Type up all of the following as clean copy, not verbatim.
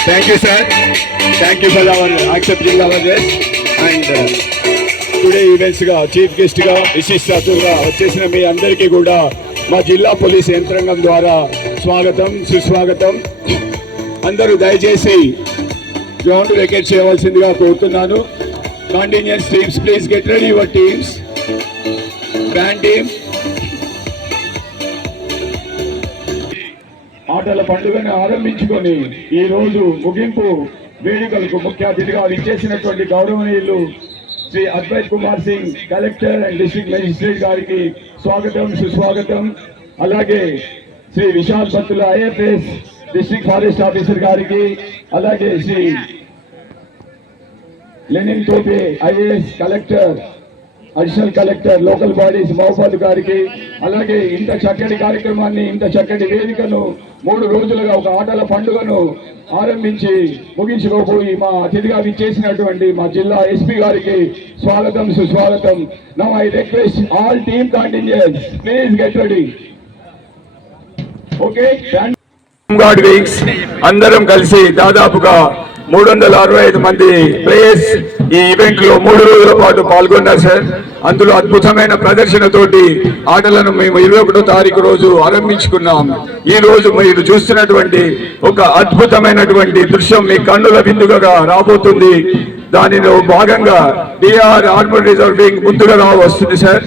Thank you, sir. Thank you for accepting our guest. And today events ga chief guest ga విశిష్ట అతిథిగా వచ్చేసిన మీ అందరికీ కూడా మా జిల్లా పోలీస్ యంత్రాంగం ద్వారా స్వాగతం సుస్వాగతం. అందరూ దయచేసి గ్రౌండ్ వెకేట్ చేయవలసిందిగా కోరుతున్నాను. Contingent teams please get ready your teams. Band team ఆటల పండుగను ఆరంభించుకొని ఈ రోజు ముగింపు వేడుకలకు ముఖ్య అతిథిగా విచ్చేసినటువంటి గౌరవనీయులు Shri Advait Kumar Singh collector and district magistrate గారికి స్వాగతం సుస్వాగతం. అలాగే Shri Vishal Pattula IFS district forest officer గారికి, అలాగే Shri Lenin Tope IAS collector additional collector local bodies Mahabad గారికి, అలాగే ఇంత చక్కటి కార్యక్రమాన్ని ఇంత చక్కటి వేదికను 3 రోజులుగా ఒక ఆటల పండుగను ఆరంభించి ముగించుకోబోయి మా అతిథిగా విచ్చేసినటువంటి మా జిల్లా ఎస్పీ గారికి స్వాగతం సుస్వాగతం. Now I request all team contingents please get ready. Okay, guard wings అందరం కలిసి దాదాపుగా 365 మంది ప్లేయర్స్ ఈ ఈవెంట్ లో 3 రోజుల పాటు పాల్గొన్నారు సార్. అందులో అద్భుతమైన ప్రదర్శనతోటి ఆటలను మేము 21వ తారీఖు రోజు ఆరంభించుకున్నాం. ఈ రోజు మీరు చూస్తున్నటువంటి ఒక అద్భుతమైనటువంటి దృశ్యం మీ కన్నుల విందుగా రాబోతుంది. దానిలో భాగంగా డిఆర్ ఆర్మర్ రిజర్వ్ వింగ్ ముందుగా వస్తుంది sir.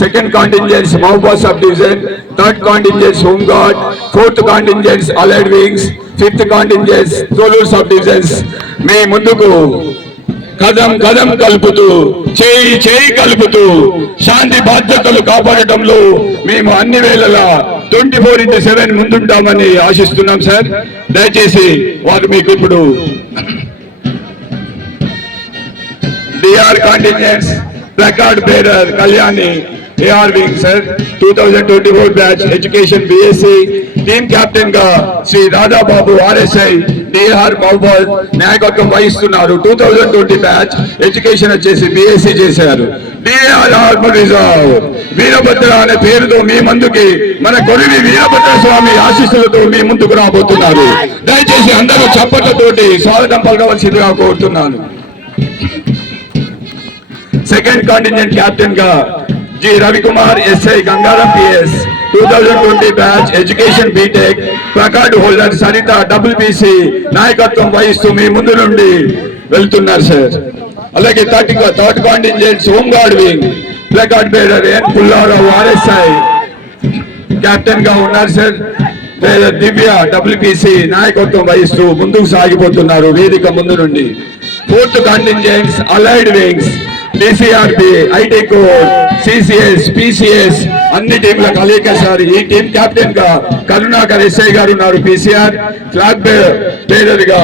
Second contingents Mahabad sub-division, third contingents Home Guard, fourth contingents Allied Wings, fifth contingents Tolur sub-divisions. మీ ముందుకు కదం కదం కలుపుతూ చేయి చేయి కలుపుతూ శాంతి బాధ్యతలు కాపాడటంలో మేము అన్ని వేళలా 24/7 ముందుంటామని ఆశిస్తున్నాం సార్. దయచేసి వారు మీకు ఇప్పుడు DR contingents placard bearer Kalyani AR Wing sir 2024 batch education BSc team captain గా శ్రీ రాధా బాబు RSI DR మహబాద్ నాయకత్వం వహిస్తున్నారు. 2020 బ్యాచ్ ఎడ్యుకేషన్ వచ్చేసి BSc చేశారు. DR ఆర్మర్ రిజర్వ్ వీరభద్ర అనే పేరుతో మీ ముందుకి మన కొరివి వీరభద్ర స్వామి ఆశీస్సులతో మీ ముందుకు రాబోతున్నారు. దయచేసి అందరూ చప్పట్లతోటి స్వాగతం పలకవలసిందిగా కోరుతున్నాను. సెకండ్ కాంటింజెంట్ కెప్టెన్ గా G Ravikumar SI Gangaram PS 2020 batch education BTech placard holder Saritha WBC నాయకత్వం వహిస్తూ మీ ముందు నుండి వెళ్తున్నారు సార్. అలాగే third contingents home guard wing placard bearer N Pullarao RSI captain గా ఉన్నారు సార్. దివ్య WBC నాయకత్వం వహిస్తూ ముందుకు సాగిపోతున్నారు వేదిక ముందు నుండి. Fourth contingents allied wings DCRP IT core CCS PCS అన్ని టీంల కలయిక సార్. ఈ టీం కెప్టెన్ గా కరుణాకర్ ఎస్ఐ గారు ఉన్నారు. PCR ఫ్లాగ్ బేరర్ గా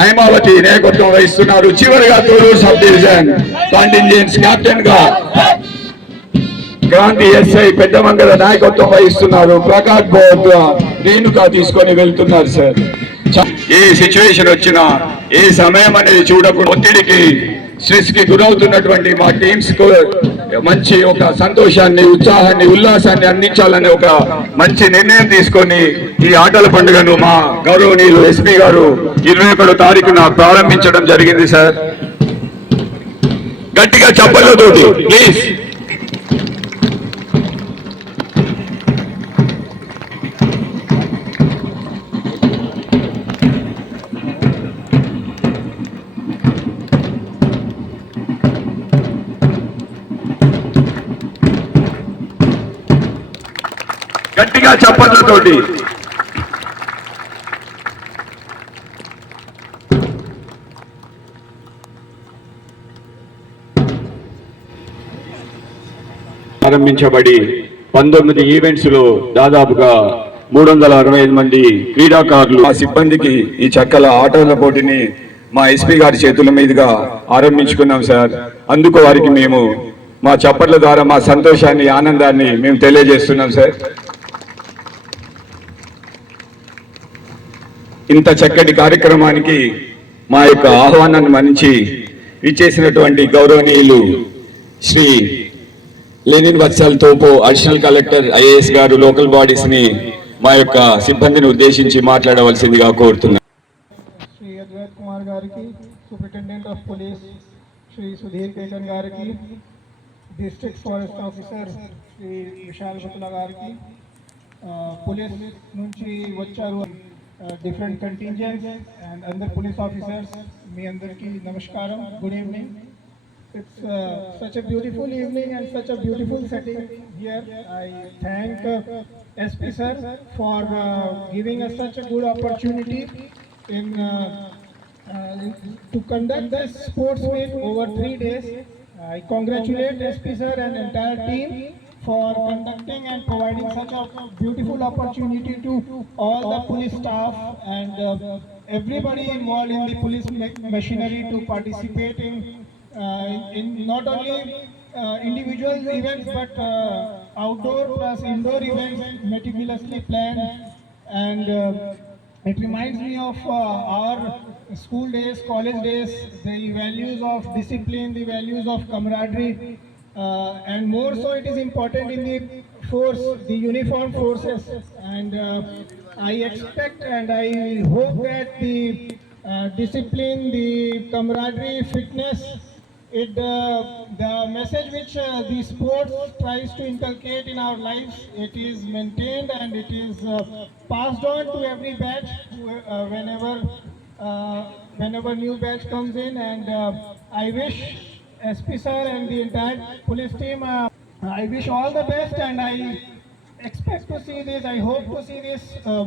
హైమావతి నాయకత్వం వహిస్తున్నారు. చివరిగా తోలూరు సబ్ డివిజన్ కాంటింజెంట్స్ కెప్టెన్ గా క్రాంతి ఎస్ఐ పెద్దమంగళ నాయకత్వం వహిస్తున్నారు. ప్రకాష్ బోర్డ్ రేణుకా తీసుకొని వెళ్తున్నారు సార్. ఏ సిచ్యువేషన్ వచ్చినా ఏ సమయం అనేది చూడకుండా ఒత్తిడికి స్ట్రెస్ కి గురవుతున్నటువంటి మా టీమ్స్ కు మంచి ఒక సంతోషాన్ని ఉత్సాహాన్ని ఉల్లాసాన్ని అందించాలని ఒక మంచి నిర్ణయం తీసుకొని ఈ ఆటల పండుగను మా గౌరవనీయులు ఎస్పీ గారు 21వ తారీఖున ప్రారంభించడం జరిగింది సార్. గట్టిగా చప్పట్లతోటి ప్లీజ్. గట్టిగా చప్పట్లతోటి. ప్రారంభించబడి 19 ఈవెంట్స్ లో దాదాపుగా 365 మంది క్రీడాకారులు మా సిబ్బందికి ఈ చక్కల ఆటల పోటీని మా ఎస్పీ గారి చేతుల మీదుగా ఆరంభించుకున్నాం సార్. అందుకు వారికి మేము మా చప్పట్ల ద్వారా మా సంతోషాన్ని ఆనందాన్ని మేము తెలియజేస్తున్నాం సార్. ఇంత చక్కటి కార్యక్రమానికి మా యొక్క ఆహ్వానాన్ని మన్నించి ఇచ్చేసినటువంటి గౌరవనీయులు శ్రీ లెనిన్ వత్సల్ తోపు అడిషనల్ కలెక్టర్ ఐఏఎస్ గారు లోకల్ బాడీస్ ని మా యొక్క సిబ్బందిని ఉద్దేశించి మాట్లాడవలసిందిగా కోరుతున్నాను. శ్రీ అద్వైత్ కుమార్ గారికి, superintendent of police Shri Sudhir Kekan గారికి, district forest officer Shri Vishal Batula గారికి, పోలీస్ నుంచి వచ్చారు డిఫరెంట్ కంటింజెంట్స్ అండ్ అందర్ పోలీస్ ఆఫీసర్స్, మీ అందరికీ నమస్కారం, good evening. It's such a beautiful evening and such a beautiful setting here. I thank SP sir for giving us such a good opportunity in to conduct this sports meet over 3 days. I congratulate SP sir and entire team for conducting and providing such a beautiful opportunity to all the police staff and everybody involved in the police machinery to participate in not only individual events but outdoor plus indoor events meticulously planned, and it reminds me of our school days, college days, the values of discipline, the values of camaraderie, and more so it is important in the force, the uniformed forces, and I expect and I hope that the discipline, the camaraderie, fitness, the message which the sports tries to inculcate in our lives, it is maintained and it is passed on to every batch whenever new batch comes in, and I wish SP sir and the entire police team, I wish all the best, and I expect to see this, I hope to see this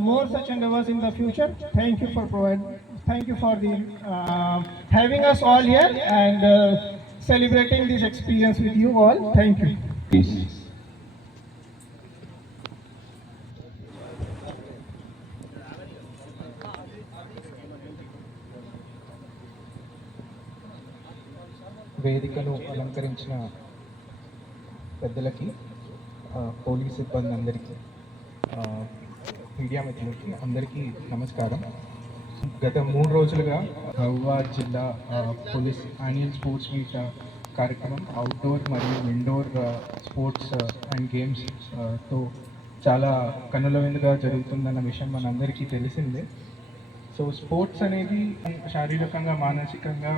more such endeavors in the future. Thank you for the having us all here and celebrating this experience with you all. Thank you. వేదికను అలంకరించిన పెద్దలకి, police సిబ్బంది అందరికీ, media మిత్రులకి అందరికీ నమస్కారం. గత 3 రోజులుగా హైదరాబాద్ జిల్లా పోలీస్ యాన్యువల్ స్పోర్ట్స్ మీట్ కార్యక్రమం అవుట్డోర్ మరియు ఇండోర్ స్పోర్ట్స్ అండ్ గేమ్స్తో చాలా కన్నుల విందుగా జరుగుతుందన్న విషయం మనందరికీ తెలిసిందే. సో స్పోర్ట్స్ అనేది శారీరకంగా, మానసికంగా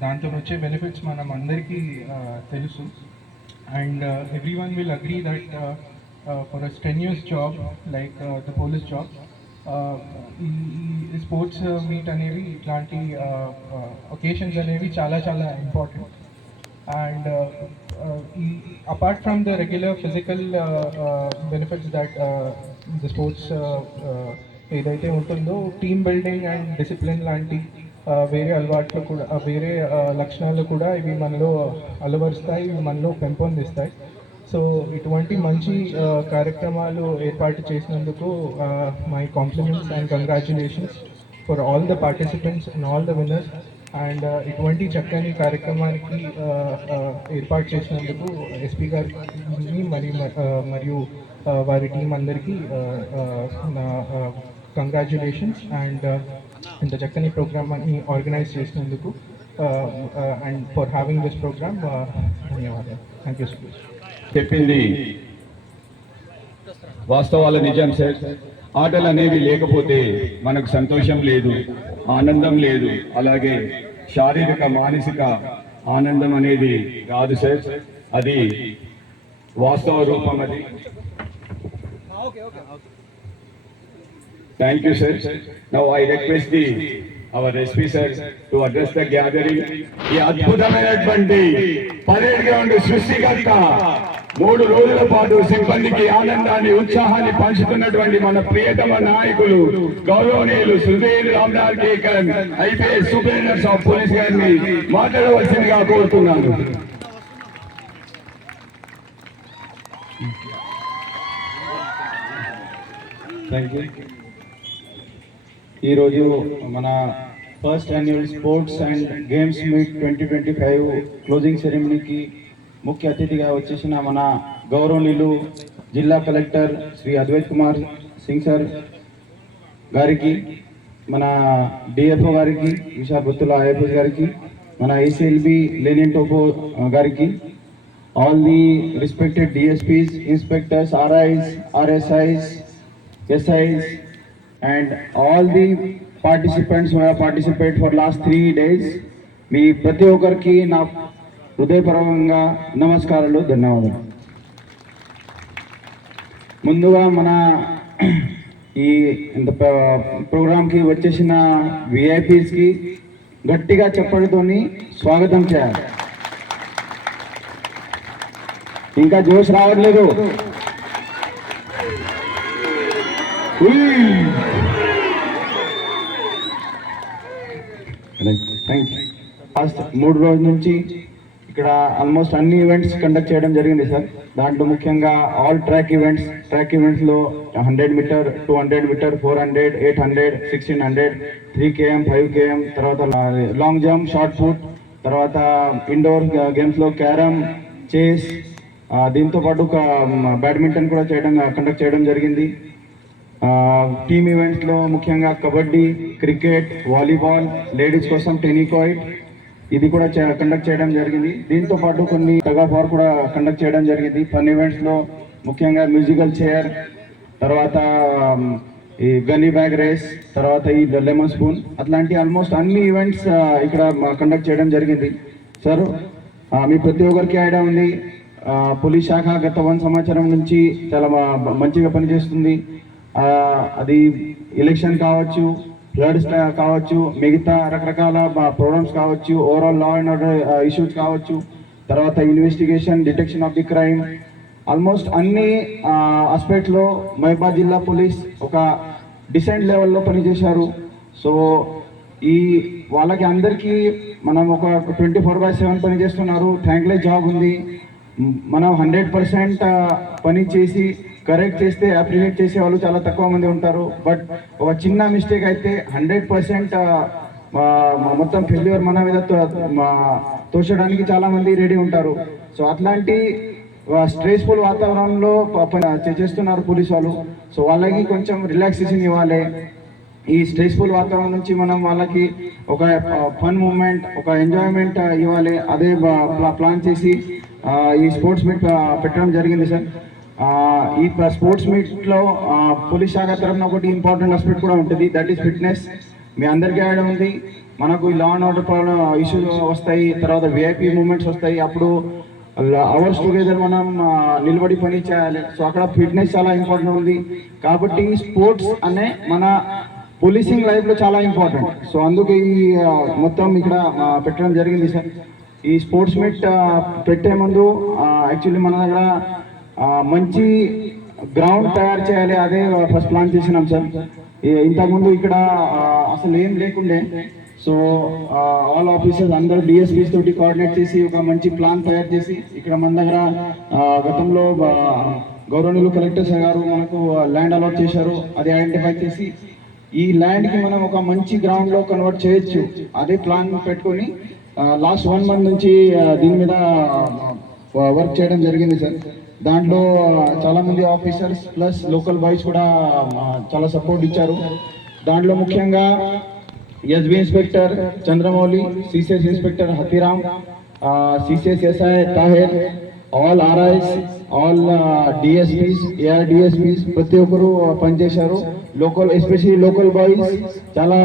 దాంట్లో వచ్చే బెనిఫిట్స్ మనం అందరికీ తెలుసు. And everyone will agree that for a strenuous job like the police job, ఈ స్పోర్ట్స్ మీట్ అనేవి, ఇట్లాంటి ఒకేషన్స్ అనేవి చాలా చాలా important. And apart from the regular physical benefits that the sports ఏదైతే ఉంటుందో, టీమ్ బిల్డింగ్ అండ్ డిసిప్లిన్ లాంటి వేరే అలవాట్లు కూడా, వేరే లక్షణాలు కూడా ఇవి మనలో అలవరుస్తాయి, ఇవి మనలో పెంపొందిస్తాయి. సో ఇటువంటి మంచి కార్యక్రమాలు ఏర్పాటు చేసినందుకు my compliments and congratulations for all the participants and all the winners. And ఇటువంటి చక్కని కార్యక్రమానికి ఏర్పాటు చేసినందుకు ఎస్పీ గారికి మరియు వారి టీం అందరికీ నా కంగ్రాచ్యులేషన్స్. అండ్ ఇంత చక్కని ప్రోగ్రామ్ని ఆర్గనైజ్ చేసినందుకు and for having this programme ధన్యవాదాలు. Thank you so much. చెప్పింది వాస్తవాల నిజం సార్. ఆటలు అనేవి లేకపోతే మనకు సంతోషం లేదు, ఆనందం లేదు, అలాగే శారీరక మానసిక ఆనందం అనేది రాదు సార్. అది వాస్తవ రూపం అది. Thank you sir. Now I request our SP sir to address the gathering. ఈ అద్భుతమైనటువంటి పరేడ్ గ్రౌండ్ సృష్టికర్త 3 రోజుల పాటు సిబ్బందికి ఆనందాన్ని, ఉత్సాహాన్ని పంచుతున్నటువంటి మన ప్రియతమ నాయకులు గౌరవనీయులు Sudhir Ramnath Kekan IPS superintendent of police గారిని మాట్లాడవలసిందిగా కోరుతున్నాను. Thank you. ఈరోజు మన first annual sports and games meet 2025 closing సెరమనీకి ముఖ్య అతిథిగా వచ్చేసిన మన గౌరవనీయులు జిల్లా కలెక్టర్ శ్రీ అద్వైత్ కుమార్ సింగ్ సార్ గారికి, మన డిఎఫ్ఓ గారికి, విశాల్ బుత్తుల ఐఎఫ్ఎస్ గారికి, మన ఏసీఎల్బి లెనిన్ టోపో గారికి, all the respected DSPs, inspectors, RIs, RSIs, SIs, and all the participants who have participated for last 3 days. మీ ప్రతి ఒక్కరికి నా హృదయపూర్వకంగా నమస్కారాలు, ధన్యవాదాలు. ముందుగా మన ఈ ప్రోగ్రామ్కి వచ్చేసిన విఐపీస్కి గట్టిగా చెప్పడంతోని స్వాగతం చేయాలి. ఇంకా జోష్ రావట్లేదు. Thank you. లాస్ట్ 3 రోజుల నుంచి ఇక్కడ ఆల్మోస్ట్ అన్ని ఈవెంట్స్ కండక్ట్ చేయడం జరిగింది సార్. దాంట్లో ముఖ్యంగా ఆల్ ట్రాక్ ఈవెంట్స్లో 100 మీటర్, 200 మీటర్, 400, 800, 1600, 3 km, 5 km, తర్వాత లాంగ్ జంప్, షార్ట్ పుట్, తర్వాత ఇండోర్ గేమ్స్లో క్యారమ్, చెస్, దీంతో పాటు బ్యాడ్మింటన్ కూడా కండక్ట్ చేయడం జరిగింది. టీమ్ ఈవెంట్స్లో ముఖ్యంగా కబడ్డీ, క్రికెట్, వాలీబాల్, లేడీస్ కోసం టెనికాయిడ్ ఇది కూడా కండక్ట్ చేయడం జరిగింది. దీంతో పాటు కొన్ని టగ్ ఆఫ్ వార్ కూడా కండక్ట్ చేయడం జరిగింది. ఫన్ ఈవెంట్స్లో ముఖ్యంగా మ్యూజికల్ చైర్, తర్వాత ఈ గన్నీ బ్యాగ్ రేస్, తర్వాత ఈ లెమన్ స్పూన్, అట్లాంటి ఆల్మోస్ట్ అన్ని ఈవెంట్స్ ఇక్కడ కండక్ట్ చేయడం జరిగింది. సార్ మీ ప్రతి ఒక్కరికి ఐడియా ఉంది, పోలీస్ శాఖ గత 1 సంవత్సరం నుంచి చాలా మంచిగా పనిచేస్తుంది. అది ఎలక్షన్ కావచ్చు, ఫ్లడ్స్ కావచ్చు, మిగతా రకరకాల ప్రోగ్రామ్స్ కావచ్చు, overall law and order issues కావచ్చు, తర్వాత investigation, detection of the crime, almost అన్ని ఆస్పెక్ట్స్లో మహబూబాబాద్ జిల్లా పోలీస్ ఒక డిసెంట్ లెవెల్లో పనిచేశారు. సో ఈ వాళ్ళకి అందరికీ మనం ఒక 24/7 పనిచేస్తున్నారు. థ్యాంక్లెస్ జాబ్ ఉంది. మనం 100% పని చేసి కరెక్ట్ చేస్తే అప్రిషియేట్ చేసే వాళ్ళు చాలా తక్కువ మంది ఉంటారు. బట్ ఒక చిన్న మిస్టేక్ అయితే 100% మొత్తం ఫెయిల్యూర్ మన మీద తోచడానికి చాలా మంది రెడీ ఉంటారు. సో అట్లాంటి స్ట్రెస్ఫుల్ వాతావరణంలో చేస్తున్నారు పోలీస్ వాళ్ళు. సో వాళ్ళకి కొంచెం రిలాక్సేషన్ ఇవ్వాలి. ఈ స్ట్రెస్ఫుల్ వాతావరణం నుంచి మనం వాళ్ళకి ఒక ఫన్ మూమెంట్, ఒక ఎంజాయ్మెంట్ ఇవ్వాలి. అదే ప్లాన్ చేసి ఈ స్పోర్ట్స్ మీట్ పెట్టడం జరిగింది సార్. ఈ స్పోర్ట్స్ మీట్లో పోలీస్ శాఖ తరఫున ఒకటి ఇంపార్టెంట్ ఆస్పెక్ట్ కూడా ఉంటుంది, దట్ ఈస్ ఫిట్నెస్. మీ అందరికీ ఐడియా ఉంది, మనకు ఈ law and order problem issues వస్తాయి, తర్వాత విఐపీ మూమెంట్స్ వస్తాయి. అప్పుడు అవర్స్ టుగెదర్ మనం నిలబడి పని చేయాలి. సో అక్కడ ఫిట్నెస్ చాలా ఇంపార్టెంట్ ఉంది. కాబట్టి స్పోర్ట్స్ అనే మన పోలీసింగ్ లైఫ్లో చాలా ఇంపార్టెంట్. సో అందుకే ఈ మొత్తం ఇక్కడ పెట్టడం జరిగింది సార్. ఈ స్పోర్ట్స్ మీట్ పెట్టే ముందు యాక్చువల్లీ మన దగ్గర మంచి గ్రౌండ్ తయారు చేయాలి, అదే ఫస్ట్ ప్లాన్ చేసినాం సార్. ఇంతకుముందు ఇక్కడ అసలు ఏం లేకుండే. సో ఆల్ ఆఫీసర్స్ అందరూ డిఎస్పీస్ తోటి కోఆర్డినేట్ చేసి ఒక మంచి ప్లాన్ తయారు చేసి ఇక్కడ మన దగ్గర గతంలో గౌరవనీయులు కలెక్టర్ గారు మనకు ల్యాండ్ అలాట్ చేశారు. అది ఐడెంటిఫై చేసి ఈ ల్యాండ్కి మనం ఒక మంచి గ్రౌండ్లో కన్వర్ట్ చేయొచ్చు, అదే ప్లాన్ పెట్టుకొని లాస్ట్ 1 month నుంచి దీని మీద వర్క్ చేయడం జరిగింది సార్. దాంట్లో చాలామంది ఆఫీసర్స్ ప్లస్ లోకల్ బాయ్స్ కూడా చాలా సపోర్ట్ ఇచ్చారు. దాంట్లో ముఖ్యంగా SB inspector Chandramouli, CCS inspector Hatiram, CCS SI Taher, all RIs, all DSPs, AR DSPs ప్రతి ఒక్కరు పనిచేశారు. లోకల్ ఎస్పెషల్లీ లోకల్ బాయ్స్ చాలా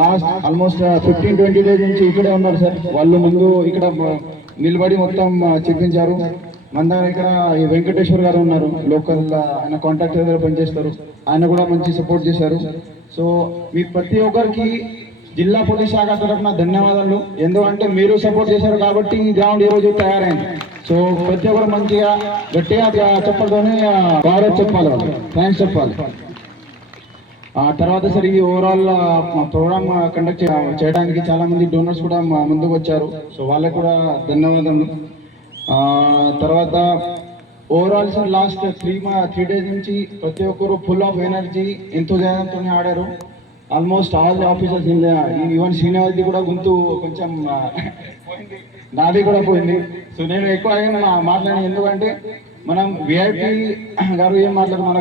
లాస్ట్ ఆల్మోస్ట్ 15-20 days నుంచి ఇక్కడే ఉన్నారు సార్. వాళ్ళు ముందు ఇక్కడ నిలబడి మొత్తం చెప్పించారు. మన దగ్గర ఇక్కడ వెంకటేశ్వర్ గారు ఉన్నారు, లోకల్ ఆయన కాంట్రాక్టర్ దగ్గర పనిచేస్తారు, ఆయన కూడా మంచి సపోర్ట్ చేశారు. సో మీ ప్రతి ఒక్కరికి జిల్లా పోలీస్ శాఖ తరఫున ధన్యవాదాలు. ఎందుకంటే మీరు సపోర్ట్ చేశారు కాబట్టి ఈ గ్రౌండ్ ఈరోజు తయారైంది. సో ప్రతి ఒక్కరు మంచిగా గట్టిగా చెప్పడంతోనే గౌరవ్ చెప్పాలి, థ్యాంక్స్ చెప్పాలి. తర్వాత సార్ ఈ ఓవరాల్ ప్రోగ్రామ్ కండక్ట్ చేయడానికి చాలా మంది డోనర్స్ కూడా ముందుకు వచ్చారు. సో వాళ్ళకి కూడా ధన్యవాదాలు. తర్వాత ఓవరాల్ సార్ లాస్ట్ 3 days నుంచి ప్రతి ఒక్కరు ఫుల్ ఆఫ్ ఎనర్జీ, ఎంతోతో ఆడారు. Almost all officers even seniority కూడా గొంతు కొంచెం నాది కూడా పోయింది. సో నేను ఎక్కువ మాట్లాడాను, ఎందుకంటే మనం విఐపి గారు ఏం మాట్లాడారు, మన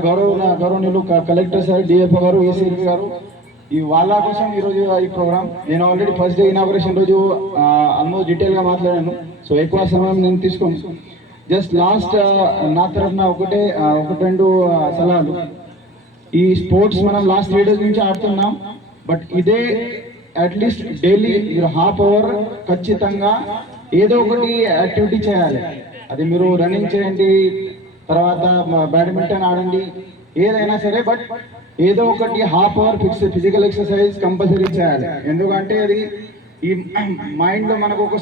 గౌరవనీయులు కలెక్టర్ సార్, డిఎఫ్ఓ గారు, ఏసీపీ గారు ఈ వాళ్ళ కోసం ఈరోజు ఈ ప్రోగ్రామ్. నేను ఆల్రెడీ ఫస్ట్ డే ఇనాగరేషన్ రోజు ఆల్మోస్ట్ డీటెయిల్గా మాట్లాడాను, సో ఎక్కువ సమయం నేను తీసుకోను. జస్ట్ లాస్ట్ నా తరఫున ఒకటి రెండు సలహాలు. ఈ స్పోర్ట్స్ మనం లాస్ట్ 3 days నుంచి ఆడుతున్నాం, బట్ ఇదే అట్లీస్ట్ డైలీ మీరు హాఫ్ అవర్ ఖచ్చితంగా ఏదో ఒకటి యాక్టివిటీ చేయాలి. అది మీరు రన్నింగ్ చేయండి, తర్వాత బ్యాడ్మింటన్ ఆడండి, ఏదైనా సరే, బట్ ఏదో ఒకటి half hour physical exercise compulsory చేయాలి. ఎందుకంటే అది ఈ మైండ్లో మనకు ఒక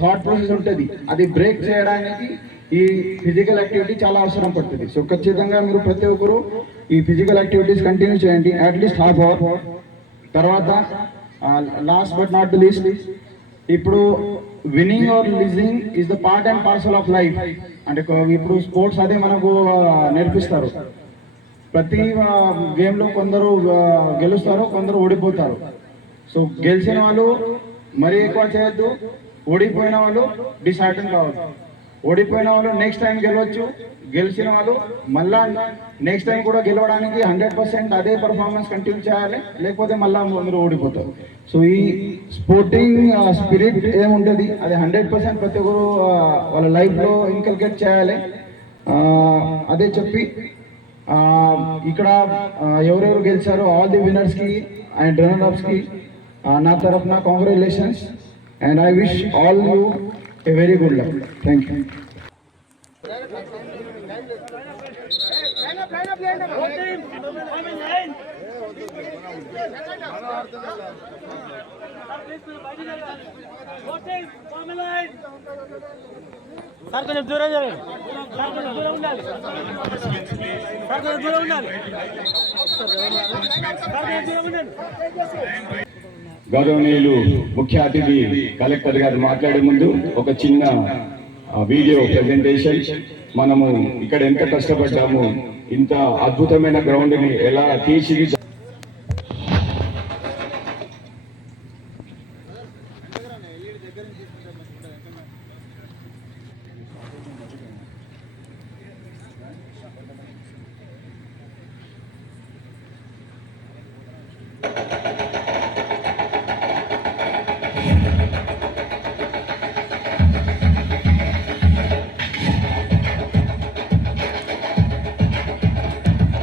థాట్ ప్రాసెస్ ఉంటుంది, అది బ్రేక్ చేయడానికి ఈ ఫిజికల్ యాక్టివిటీ చాలా అవసరం పడుతుంది. సో ఖచ్చితంగా మీరు ప్రతి ఒక్కరు ఈ ఫిజికల్ యాక్టివిటీస్ కంటిన్యూ చేయండి అట్లీస్ట్ హాఫ్ అవర్. తర్వాత last but not the least, ఇప్పుడు winning or losing is the part and parcel of life. అంటే ఇప్పుడు స్పోర్ట్స్ అదే మనకు నేర్పిస్తారు. ప్రతి గేమ్లో కొందరు గెలుస్తారు, కొందరు ఓడిపోతారు. సో గెలిచిన వాళ్ళు మరీ ఎక్కువ చేయొద్దు, ఓడిపోయిన వాళ్ళు డిసహార్టన్ కావద్దు. ఓడిపోయిన వాళ్ళు నెక్స్ట్ టైం గెలవచ్చు, గెలిచిన వాళ్ళు మళ్ళా నెక్స్ట్ టైం కూడా గెలవడానికి 100% అదే పర్ఫార్మెన్స్ కంటిన్యూ చేయాలి, లేకపోతే మళ్ళీ మీరు ఓడిపోతారు. సో ఈ స్పోర్టింగ్ స్పిరిట్ ఏముంటుంది అది 100% ప్రతి ఒక్కరు వాళ్ళ లైఫ్లో ఇన్కల్కేట్ చేయాలి. అదే చెప్పి ఇక్కడ ఎవరెవరు గెలిచారో ఆల్ ది విన్నర్స్కి అండ్ రన్నర్అప్స్కి నా తరఫున congratulations and I wish all you a very good luck. Thank you. Sir కొంచెం దూరం జరగండి, సార్ కొంచెం దూరం ఉండాలి, సార్ కొంచెం దూరం ఉండాలి, సార్ కొంచెం దూరం ఉండండి. గౌరవనీయులు ముఖ్య అతిథి కలెక్టర్ గారు మాట్లాడే ముందు ఒక చిన్న వీడియో ప్రెజెంటేషన్. మనము ఇక్కడ ఎంత కష్టపడ్డాము, ఇంత అద్భుతమైన గ్రౌండ్ ని ఎలా తీర్చిదిద్దాము.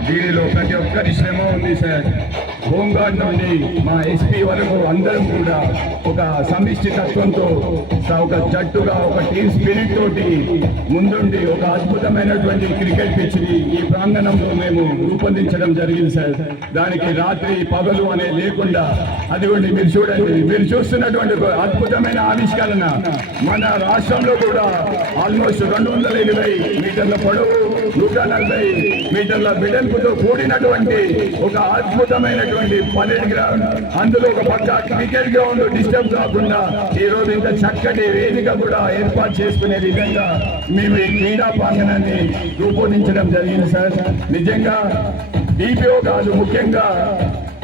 దీనిలో ప్రతి ఒక్కరి శ్రమ ఉంది సార్. హోంగార్డ్ నుండి మా ఎస్పీ వరకు అందరం కూడా ఒక సమిష్టి తత్వంతో ఒక జట్టుగా ఒక టీమ్ స్పిరిట్ తోటి ముందుండి ఒక అద్భుతమైనటువంటి క్రికెట్ పిచ్ని ఈ ప్రాంగణంలో మేము రూపొందించడం జరిగింది సార్. దానికి రాత్రి పగలు అనే లేకుండా అదిగోండి మీరు చూడండి, మీరు చూస్తున్నటువంటి అద్భుతమైన ఆవిష్కరణ మన రాష్ట్రంలో కూడా ఆల్మోస్ట్ 220 మీటర్ల పొడవు, 140 మీటర్ల వెడల్పుతో కూడినటువంటి ఒక అద్భుతమైనటువంటి పరేడ్ గ్రౌండ్, అందులో ఒక పక్క క్రికెట్ గ్రౌండ్ డిస్టర్బ్ కాకుండా ఈ రోజు ఇంత చక్కటి వేదిక కూడా ఏర్పాటు చేసుకునే విధంగా మేము ఈ క్రీడా ప్రాంగణాన్ని రూపొందించడం జరిగింది సార్. నిజంగా డిపిఓ కాదు, ముఖ్యంగా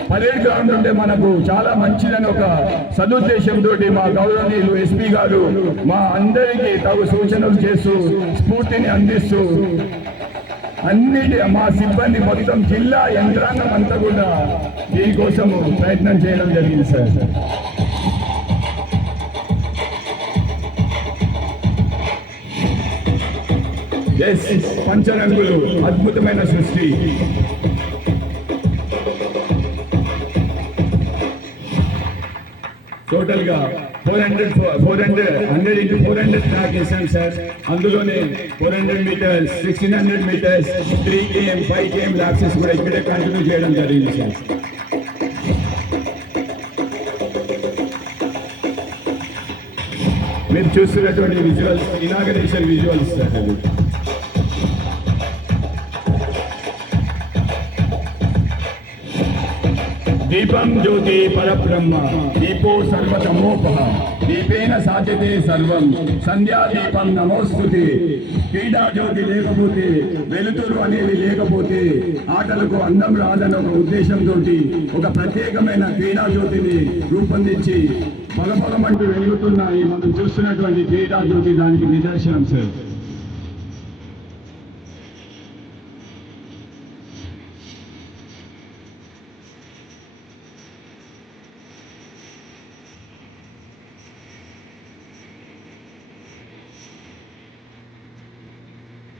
పరేడ్ గ్రౌండ్ ఉంటే మనకు చాలా మంచిదని ఒక సదుద్దేశంతో మా గౌరవనీయులు ఎస్పీ గారు మా అందరికీ తగు సూచనలు చేస్తూ స్ఫూర్తిని అందిస్తూ మా సిబ్బంది మొత్తం జిల్లా యంత్రాంగం అంతా కూడా దీనికోసం ప్రయత్నం చేయడం జరిగింది సార్. పంచరంగులు అద్భుతమైన సృష్టి. టోటల్ గా 100 into 400 ట్రాక్ వేసాం సార్. అందులోనే 400 meters, 1600 meters, 3 km 5 km lapses కూడా ఇక్కడే కంటిన్యూ చేయడం జరిగింది సార్. మీరు చూస్తున్నటువంటి విజువల్స్ ఇనాగరేషన్ విజువల్స్ సార్. అది దీపం జ్యోతి పరబ్రహ్మ దీపో సర్వతమోపహ దీపేన సాధ్యతే సర్వం సంధ్యా దీపం నమోస్తుతే. క్రీడా జ్యోతి లేకపోతే, వెలుతురు అనేది లేకపోతే ఆటలకు అందం రాదన్న ఒక ఉద్దేశంతో ఒక ప్రత్యేకమైన క్రీడా జ్యోతిని రూపొందించి పగపగమంటూ వెలుగుతున్న ఈ మనం చూస్తున్నటువంటి క్రీడా జ్యోతి దానికి నిదర్శనం సార్.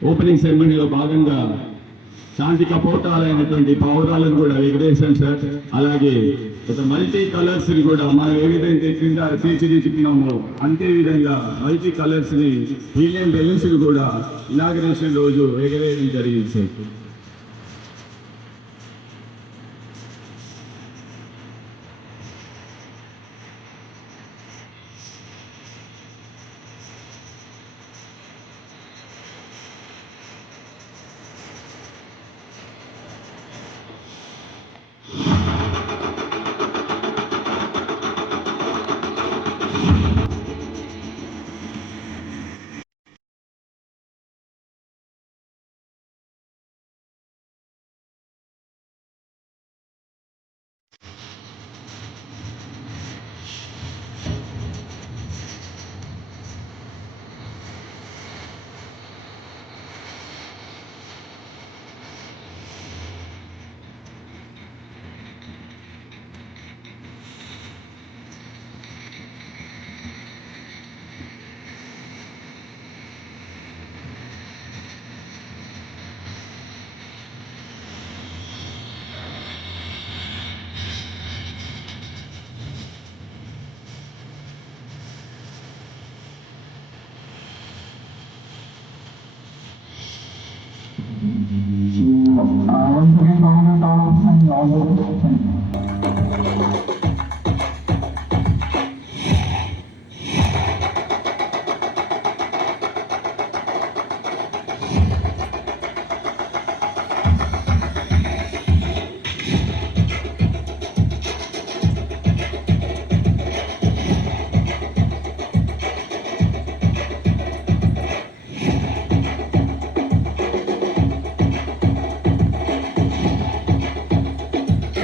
ఓపెనింగ్ సెరమనీలో భాగంగా శాంతి కపోతాలైనటువంటి పౌరాలను కూడా ఎగరేశాం సార్. అలాగే ఒక మల్టీ కలర్స్ ని కూడా మనం ఏ విధంగా తీర్చిదిద్దుకున్నామో అంతే విధంగా మల్టీ కలర్స్ ని హీలియం బెలూన్స్ ని కూడా ఇనాగరేషన్ రోజు ఎగరేయడం జరిగింది సార్.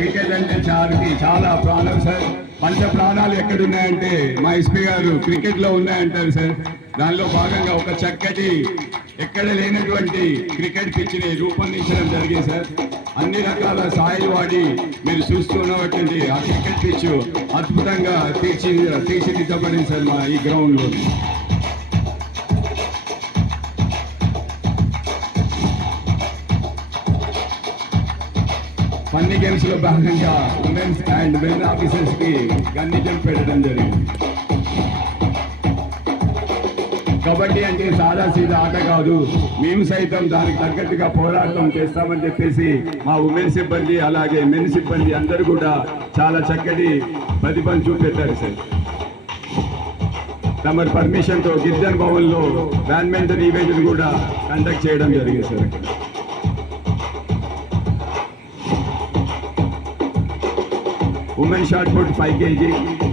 క్రికెట్ అంటే చాలా ప్రాణం సార్. పంచ ప్రాణాలు ఎక్కడున్నాయంటే మా ఎస్పీ గారు క్రికెట్ లో ఉన్నాయంటారు సార్. దానిలో భాగంగా ఒక చక్కటి ఎక్కడ లేనటువంటి క్రికెట్ పిచ్ ని రూపొందించడం జరిగింది సార్. అన్ని రకాల సాయిల్ వాడి మీరు చూస్తున్నటువంటి ఆ క్రికెట్ పిచ్ అద్భుతంగా తీర్చిదిద్దబడింది సార్ మా ఈ గ్రౌండ్ లో. ఫన్నీ గేమ్స్ లో భాగంగా ఉమెన్స్ అండ్ మెన్ ఆఫీసర్స్ కి గన్ని జంప్ పెట్టడం జరిగింది. కబడ్డీ అంటే సాదా సీదా ఆట కాదు, మేము సైతం దానికి తగ్గట్టుగా పోరాటం చేస్తామని చెప్పేసి మా ఉమెన్ సిబ్బంది అలాగే మెన్ సిబ్బంది అందరూ కూడా చాలా చక్కటి ప్రతిభను చూపెట్టారు సార్. తమ పర్మిషన్ తో గిరిజన్ భవన్ లో బ్యాడ్మింటన్ ఈవెంట్ కూడా కండక్ట్ చేయడం జరిగింది sir. Women shot put 5 kg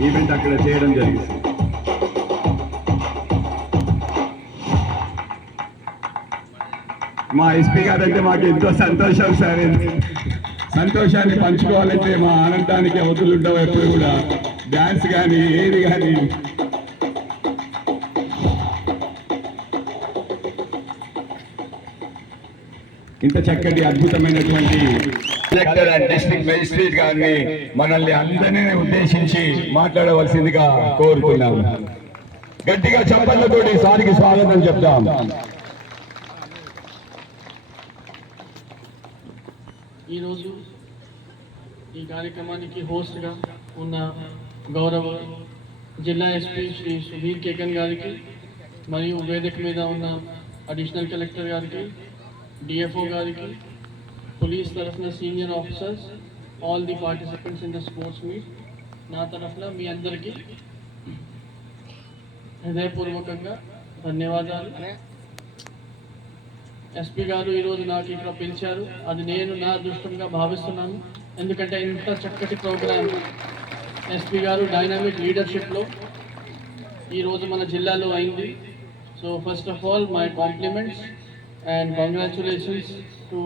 event అక్కడ చేయడం జరిగింది. మా ఎస్పీ గారు అంటే మాకు ఎంతో సంతోషం సార్. సంతోషాన్ని పంచుకోవాలంటే మా ఆనందానికి అవతులు ఉండవు ఎప్పుడు కూడా. డాన్స్ కానీ ఏది కానీ ఇంత చక్కటి అద్భుతమైనటువంటి కలెక్టర్ అండ్ డిస్ట్రిక్ట్ మెజిస్ట్రేట్ గారిని మనల్ని అందరినీ ఉద్దేశించి మాట్లాడవలసిందిగా కోరుతున్నాము. గట్టిగా చప్పట్లతోటి సారికి స్వాగతం చెప్తాం. ఈరోజు ఈ కార్యక్రమానికి హోస్ట్గా ఉన్న గౌరవ జిల్లా ఎస్పీ శ్రీ సుధీర్ కేకన్ గారికి మరియు వేదిక మీద ఉన్న అడిషనల్ కలెక్టర్ గారికి, డిఎఫ్ఓ గారికి, పోలీస్ తరఫున senior officers, all the participants in the sports meet, నా తరఫున మీ అందరికీ హృదయపూర్వకంగా ధన్యవాదాలు. ఎస్పీ గారు ఈరోజు నాకు ఇక్కడ పిలిచారు, అది నేను నా అదృష్టంగా భావిస్తున్నాను. ఎందుకంటే ఇంత చక్కటి ప్రోగ్రామ్ ఎస్పీ గారు డైనామిక్ లీడర్షిప్లో ఈరోజు మన జిల్లాలో అయింది. So first of all my compliments and congratulations to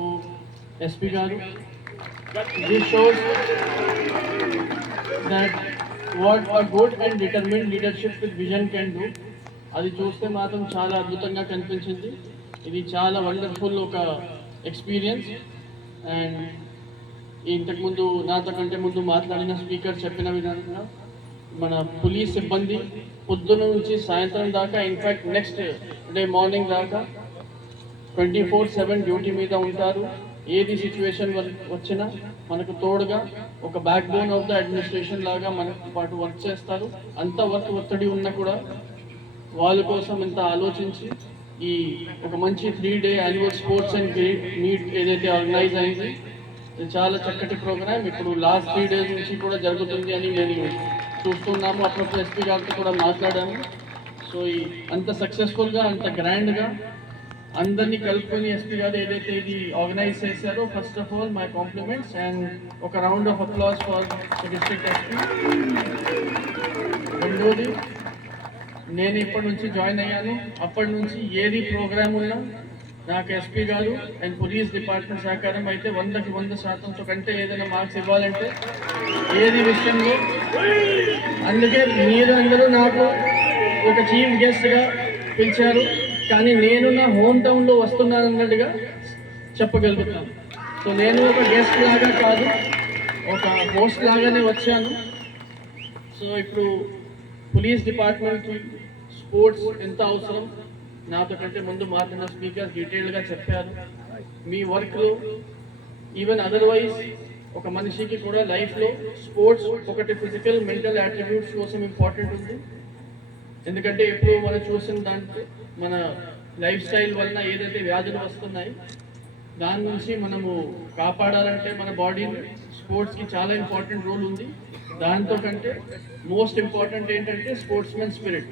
SP Garu. This shows that what a good and determined leadership with vision can do. అది చూస్తే మాత్రం చాలా అద్భుతంగా కనిపించింది. ఇది చాలా వండర్ఫుల్ ఒక ఎక్స్పీరియన్స్. అండ్ ఇంతకుముందు నాతో కంటే ముందు మాట్లాడిన స్పీకర్ చెప్పిన విధంగా మన పోలీస్ సిబ్బంది పొద్దున నుంచి సాయంత్రం దాకా, ఇన్ఫ్యాక్ట్ నెక్స్ట్ డే మార్నింగ్ దాకా 24/7 డ్యూటీ మీద ఉంటారు. ఏది సిచ్యువేషన్ వచ్చినా మనకు తోడుగా ఒక back bone of the administration లాగా మనకు పాటు వర్క్ చేస్తారు. అంత వర్క్ ఒత్తిడి ఉన్నా కూడా వాళ్ళ కోసం ఇంత ఆలోచించి ఈ ఒక మంచి 3-day annual sports and meet ఏదైతే ఆర్గనైజ్ అయింది, ఇది చాలా చక్కటి ప్రోగ్రామ్. ఇప్పుడు లాస్ట్ 3 days నుంచి కూడా జరుగుతుంది అని నేను చూస్తున్నాము. అప్పుడప్పుడు ఎస్పీ గారితో కూడా మాట్లాడాము. సో ఈ అంత సక్సెస్ఫుల్గా అంత గ్రాండ్గా అందరినీ కలుపుకొని ఎస్పీ గారు ఏదైతే ఇది ఆర్గనైజ్ చేశారో, first of all my compliments and ఒక round of applause for district SP. రెండోది, నేను ఇప్పటి నుంచి జాయిన్ అయ్యాను, అప్పటి నుంచి ఏది ప్రోగ్రామ్ ఉన్నా నాకు ఎస్పీ గారు అండ్ పోలీస్ డిపార్ట్మెంట్ సహకారం అయితే 100కి 100% కంటే ఏదైనా మార్క్స్ ఇవ్వాలంటే ఏది విషయంలో. అందుకే మీరు అందరూ నాకు ఒక చీఫ్ గెస్ట్గా పిలిచారు, కానీ నేను నా హోమ్ టౌన్లో వస్తున్నాను అన్నట్టుగా చెప్పగలుగుతాను. సో నేను ఒక గెస్ట్ లాగా కాదు, ఒక హోస్ట్ లాగానే వచ్చాను. సో ఇప్పుడు పోలీస్ డిపార్ట్మెంట్కి స్పోర్ట్స్ ఎంత అవసరం నాతో కంటే ముందు మాట్లాడిన స్పీకర్ డీటెయిల్గా చెప్పారు. మీ వర్క్లో ఈవెన్ అదర్వైజ్ ఒక మనిషికి కూడా లైఫ్లో స్పోర్ట్స్ ఒకటి ఫిజికల్ మెంటల్ యాట్రిబ్యూట్స్ కోసం ఇంపార్టెంట్ ఉంది. ఎందుకంటే ఇప్పుడు మనం చూసిన దాంట్లో మన లైఫ్ స్టైల్ వలన ఏదైతే వ్యాధులు వస్తున్నాయి దాని నుంచి మనము కాపాడాలంటే మన బాడీని స్పోర్ట్స్కి చాలా ఇంపార్టెంట్ రోల్ ఉంది. దాంతో కంటే మోస్ట్ ఇంపార్టెంట్ ఏంటంటే స్పోర్ట్స్మెన్ స్పిరిట్.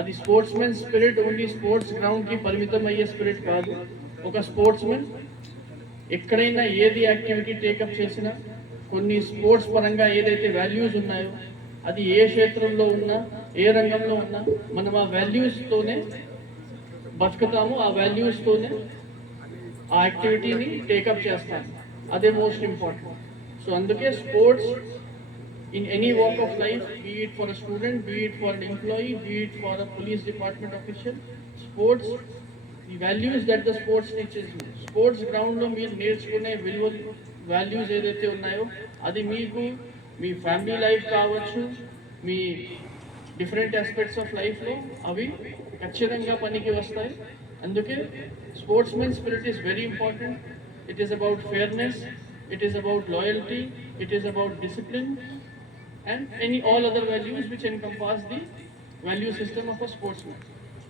అది స్పోర్ట్స్మెన్ స్పిరిట్ ఓన్లీ స్పోర్ట్స్ గ్రౌండ్కి పరిమితం అయ్యే స్పిరిట్ కాదు. ఒక స్పోర్ట్స్మెన్ ఎక్కడైనా ఏది యాక్టివిటీ టేకప్ చేసినా కొన్ని స్పోర్ట్స్ పరంగా ఏదైతే వాల్యూస్ ఉన్నాయో అది ఏ క్షేత్రంలో ఉన్నా ఏ రంగంలో ఉన్నా మనం ఆ వాల్యూస్తోనే బతుకుతాము, ఆ వాల్యూస్తోనే ఆ యాక్టివిటీని టేకప్ చేస్తాము. అదే మోస్ట్ ఇంపార్టెంట్. సో అందుకే sports in any walk of life, be it for a student, be it for an employee, be it for a police department official, sports, the values that the sports teaches you. Sports ground lo meer నేర్చుకునే విలువలు values ఏదైతే ఉన్నాయో అది మీకు మీ family life కావచ్చు, మీ different aspects of లైఫ్లో అవి ఖచ్చితంగా పనికి వస్తాయి. అందుకే sportsmen spirit is very important. It is about fairness, it is about loyalty, it is about discipline and all other values which encompass the value system of a sportsman.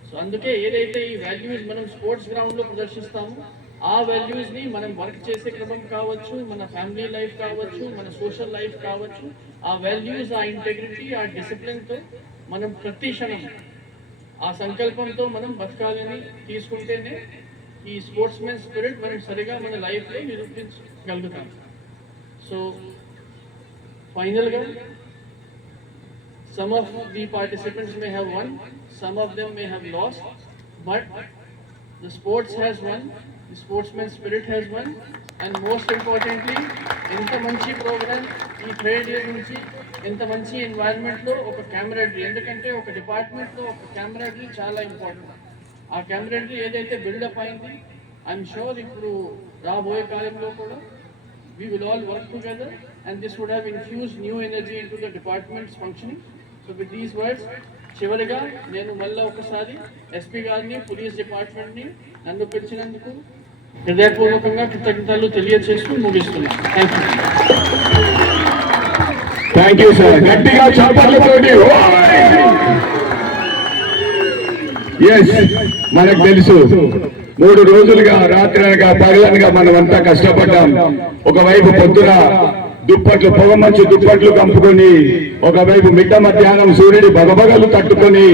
So అందుకే ఏదైతే ఈ values మనం sports గ్రౌండ్లో ప్రదర్శిస్తామో ఆ వాల్యూస్ని మనం work చేసే క్రమం కావచ్చు, మన ఫ్యామిలీ లైఫ్ కావచ్చు, మన సోషల్ లైఫ్ కావచ్చు, ఆ వాల్యూస్, ఆ ఇంటెగ్రిటీ, ఆ డిసిప్లిన్తో మనం ప్రతి క్షణం ఆ సంకల్పంతో మనం బతకాలని తీసుకుంటేనే ఈ స్పోర్ట్స్మెన్ స్పిరిట్ మనం సరిగా మన లైఫ్లో నిరూపించగలుగుతాం. సో ఫైనల్గా some of the participants may have won, some of them may have lost, but the sports has won, the sportsman spirit has won, and most importantly, ఇంత మంచి ప్రోగ్రామ్ ఈ 3 days నుంచి ఇంత మంచి ఎన్వైరన్మెంట్లో ఒక camaraderie, ఎందుకంటే ఒక డిపార్ట్మెంట్లో ఒక camaraderie చాలా ఇంపార్టెంట్. ఆ camaraderie ఏదైతే బిల్డప్ అయింది, ఐఎమ్ షూర్ ఇప్పుడు రాబోయే కాలంలో కూడా we will all work together and this would have infused new energy into the department's functioning. So with these words, చివరిగా నేను మళ్ళీ ఒకసారి ఎస్పీ గారిని, పోలీస్ డిపార్ట్మెంట్ని నన్ను పిలిచినందుకు హృదయపూర్వకంగా కృతజ్ఞతలు తెలియజేస్తూ ముగిస్తున్నాను. Thank you sir. గట్టిగా చప్పట్లతోటి. ఎస్, మనకు తెలుసు 3 రోజులుగా రాత్రనగా పగలనగా మనం అంతా కష్టపడ్డాం. ఒకవైపు పొద్దున దుప్పట్లు పొగమంచు దుప్పట్లు కంపుకొని, ఒకవైపు మిట్ట మధ్యాహ్నం సూర్యుడి బగబగలు తట్టుకొని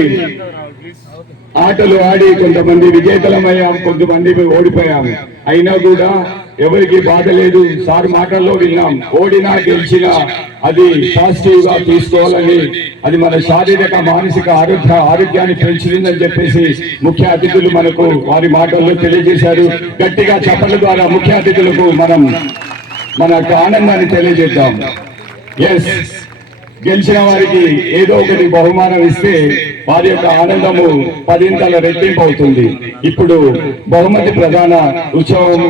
ఆటలు ఆడి కొంతమంది విజేతలమయ్యాం, కొంతమంది ఓడిపోయాం. అయినా కూడా ఎవరికి బాధ లేదు. సార్ మాటల్లో విన్నాం, ఓడినా గెలిచినా అది పాజిటివ్ గా తీసుకోవాలని, అది మన శారీరక మానసిక ఆరోగ్యాన్ని పెంచుతుందని చెప్పేసి ముఖ్య అతిథులు మనకు వారి మాటల్లో తెలియజేశారు. గట్టిగా చప్పట్ల ద్వారా ముఖ్య అతిథులకు మనం మన యొక్క ఆనందాన్ని తెలియజేద్దాం. ఎస్, గెలిచిన వారికి ఏదో ఒకటి బహుమానం ఇస్తే వారి యొక్క ఆనందము 10 రెట్టింపు అవుతుంది. ఇప్పుడు బహుమతి ప్రధాన ఉత్సవం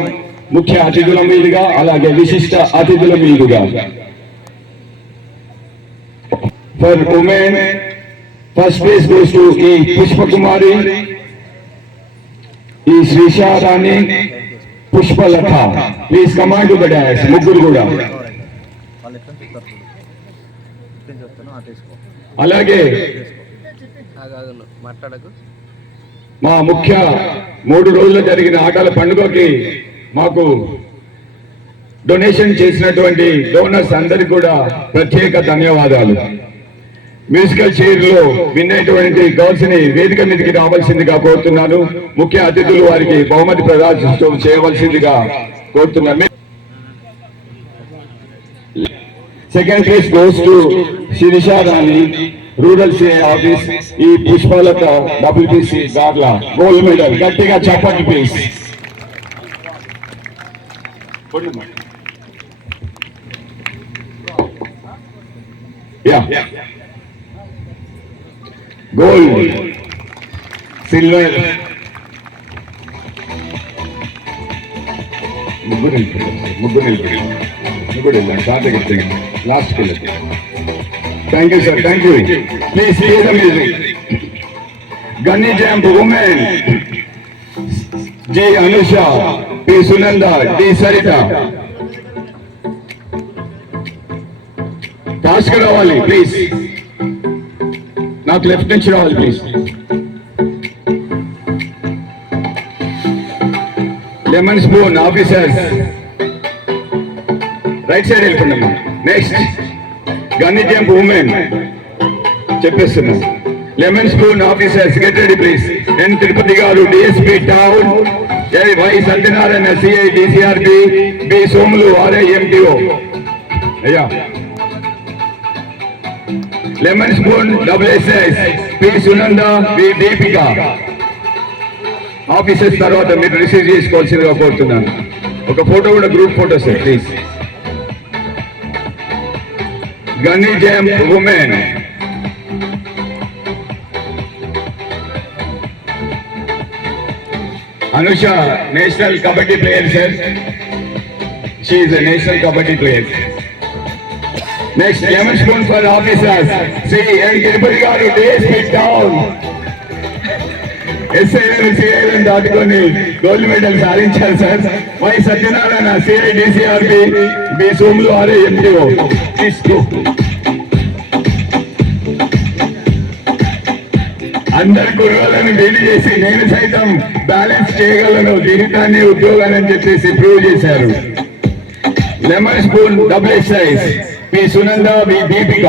ముఖ్య అతిథుల మీదుగా, అలాగే విశిష్ట అతిథుల మీదుగా. For women first place goes to ఈ పుష్పకుమారి, ఈ Srisharani Pushpalatha please command to the dash. ముగ్గురు కూడా. అలాగే మా ముఖ్య 3 రోజులు జరిగిన ఆటల పండుగకి మాకు డొనేషన్ చేసినటువంటి డోనర్స్ అందరికి కూడా ప్రత్యేక ధన్యవాదాలు. మ్యూజికల్ చైర్ లో విన్ అయినటువంటి గర్ల్స్ ని వేదిక మీదకి రావాల్సిందిగా కోరుతున్నాను. ముఖ్య అతిథులు వారికి బహుమతి ప్రదానం చేయవలసిందిగా కోరుతున్నాను. Second place goes to Sirisha Rani, rural CI office. ఈ పుష్పాలత WBC గార్ల గోల్డ్ మెడల్. గట్టిగా చెప్పండి ప్లీజ్. గోల్డ్, సిల్వర్, ముగ్గురు వెళ్ళండి. సాధకి లాస్ట్ వెళ్ళండి. Thank you sir, thank you. Please play the music. Gunny jump women G Anusha, P Sunanda, D Saritha. Task రావాలి ప్లీజ్. నాకు లెఫ్ట్ నుంచి రావాలి please. Lemon spoon officers right side వెళ్ళిపోండి. నెక్స్ట్ గన్నీ జంప్ ఉమెన్ చెప్పేస్తున్నాం. Lemon spoon officers get ready please. N Tirupati గారు DSP town, Y Satyanarayana CI DCRP, B Somulu RI MTO. అయ్యా lemon spoon WSS P Sunanda, B Deepika. Officers తర్వాత మీరు receive చేసుకోవాల్సిందిగా కోరుతున్నాను. ఒక photo కూడా group photo sir please. Gunny jump women. Anusha national kabaddi player sir. She is a national kabaddi player. Next lemon spoon for officers Shri N Tirupati గారు DSP town. SIలను దాటుకొని gold medal సాధించారు sir. Y Satyanarayana CI DCRP, B Somulu RI MTO. అందరి గుర్రాలను వేడి చేసి నేను సైతం బ్యాలెన్స్ చేయగలను జీవితాన్ని, ఉద్యోగాన్ని చెప్పేసి ప్రూవ్ చేశారు. Lemon spoon WSS P Sunanda, B Deepika.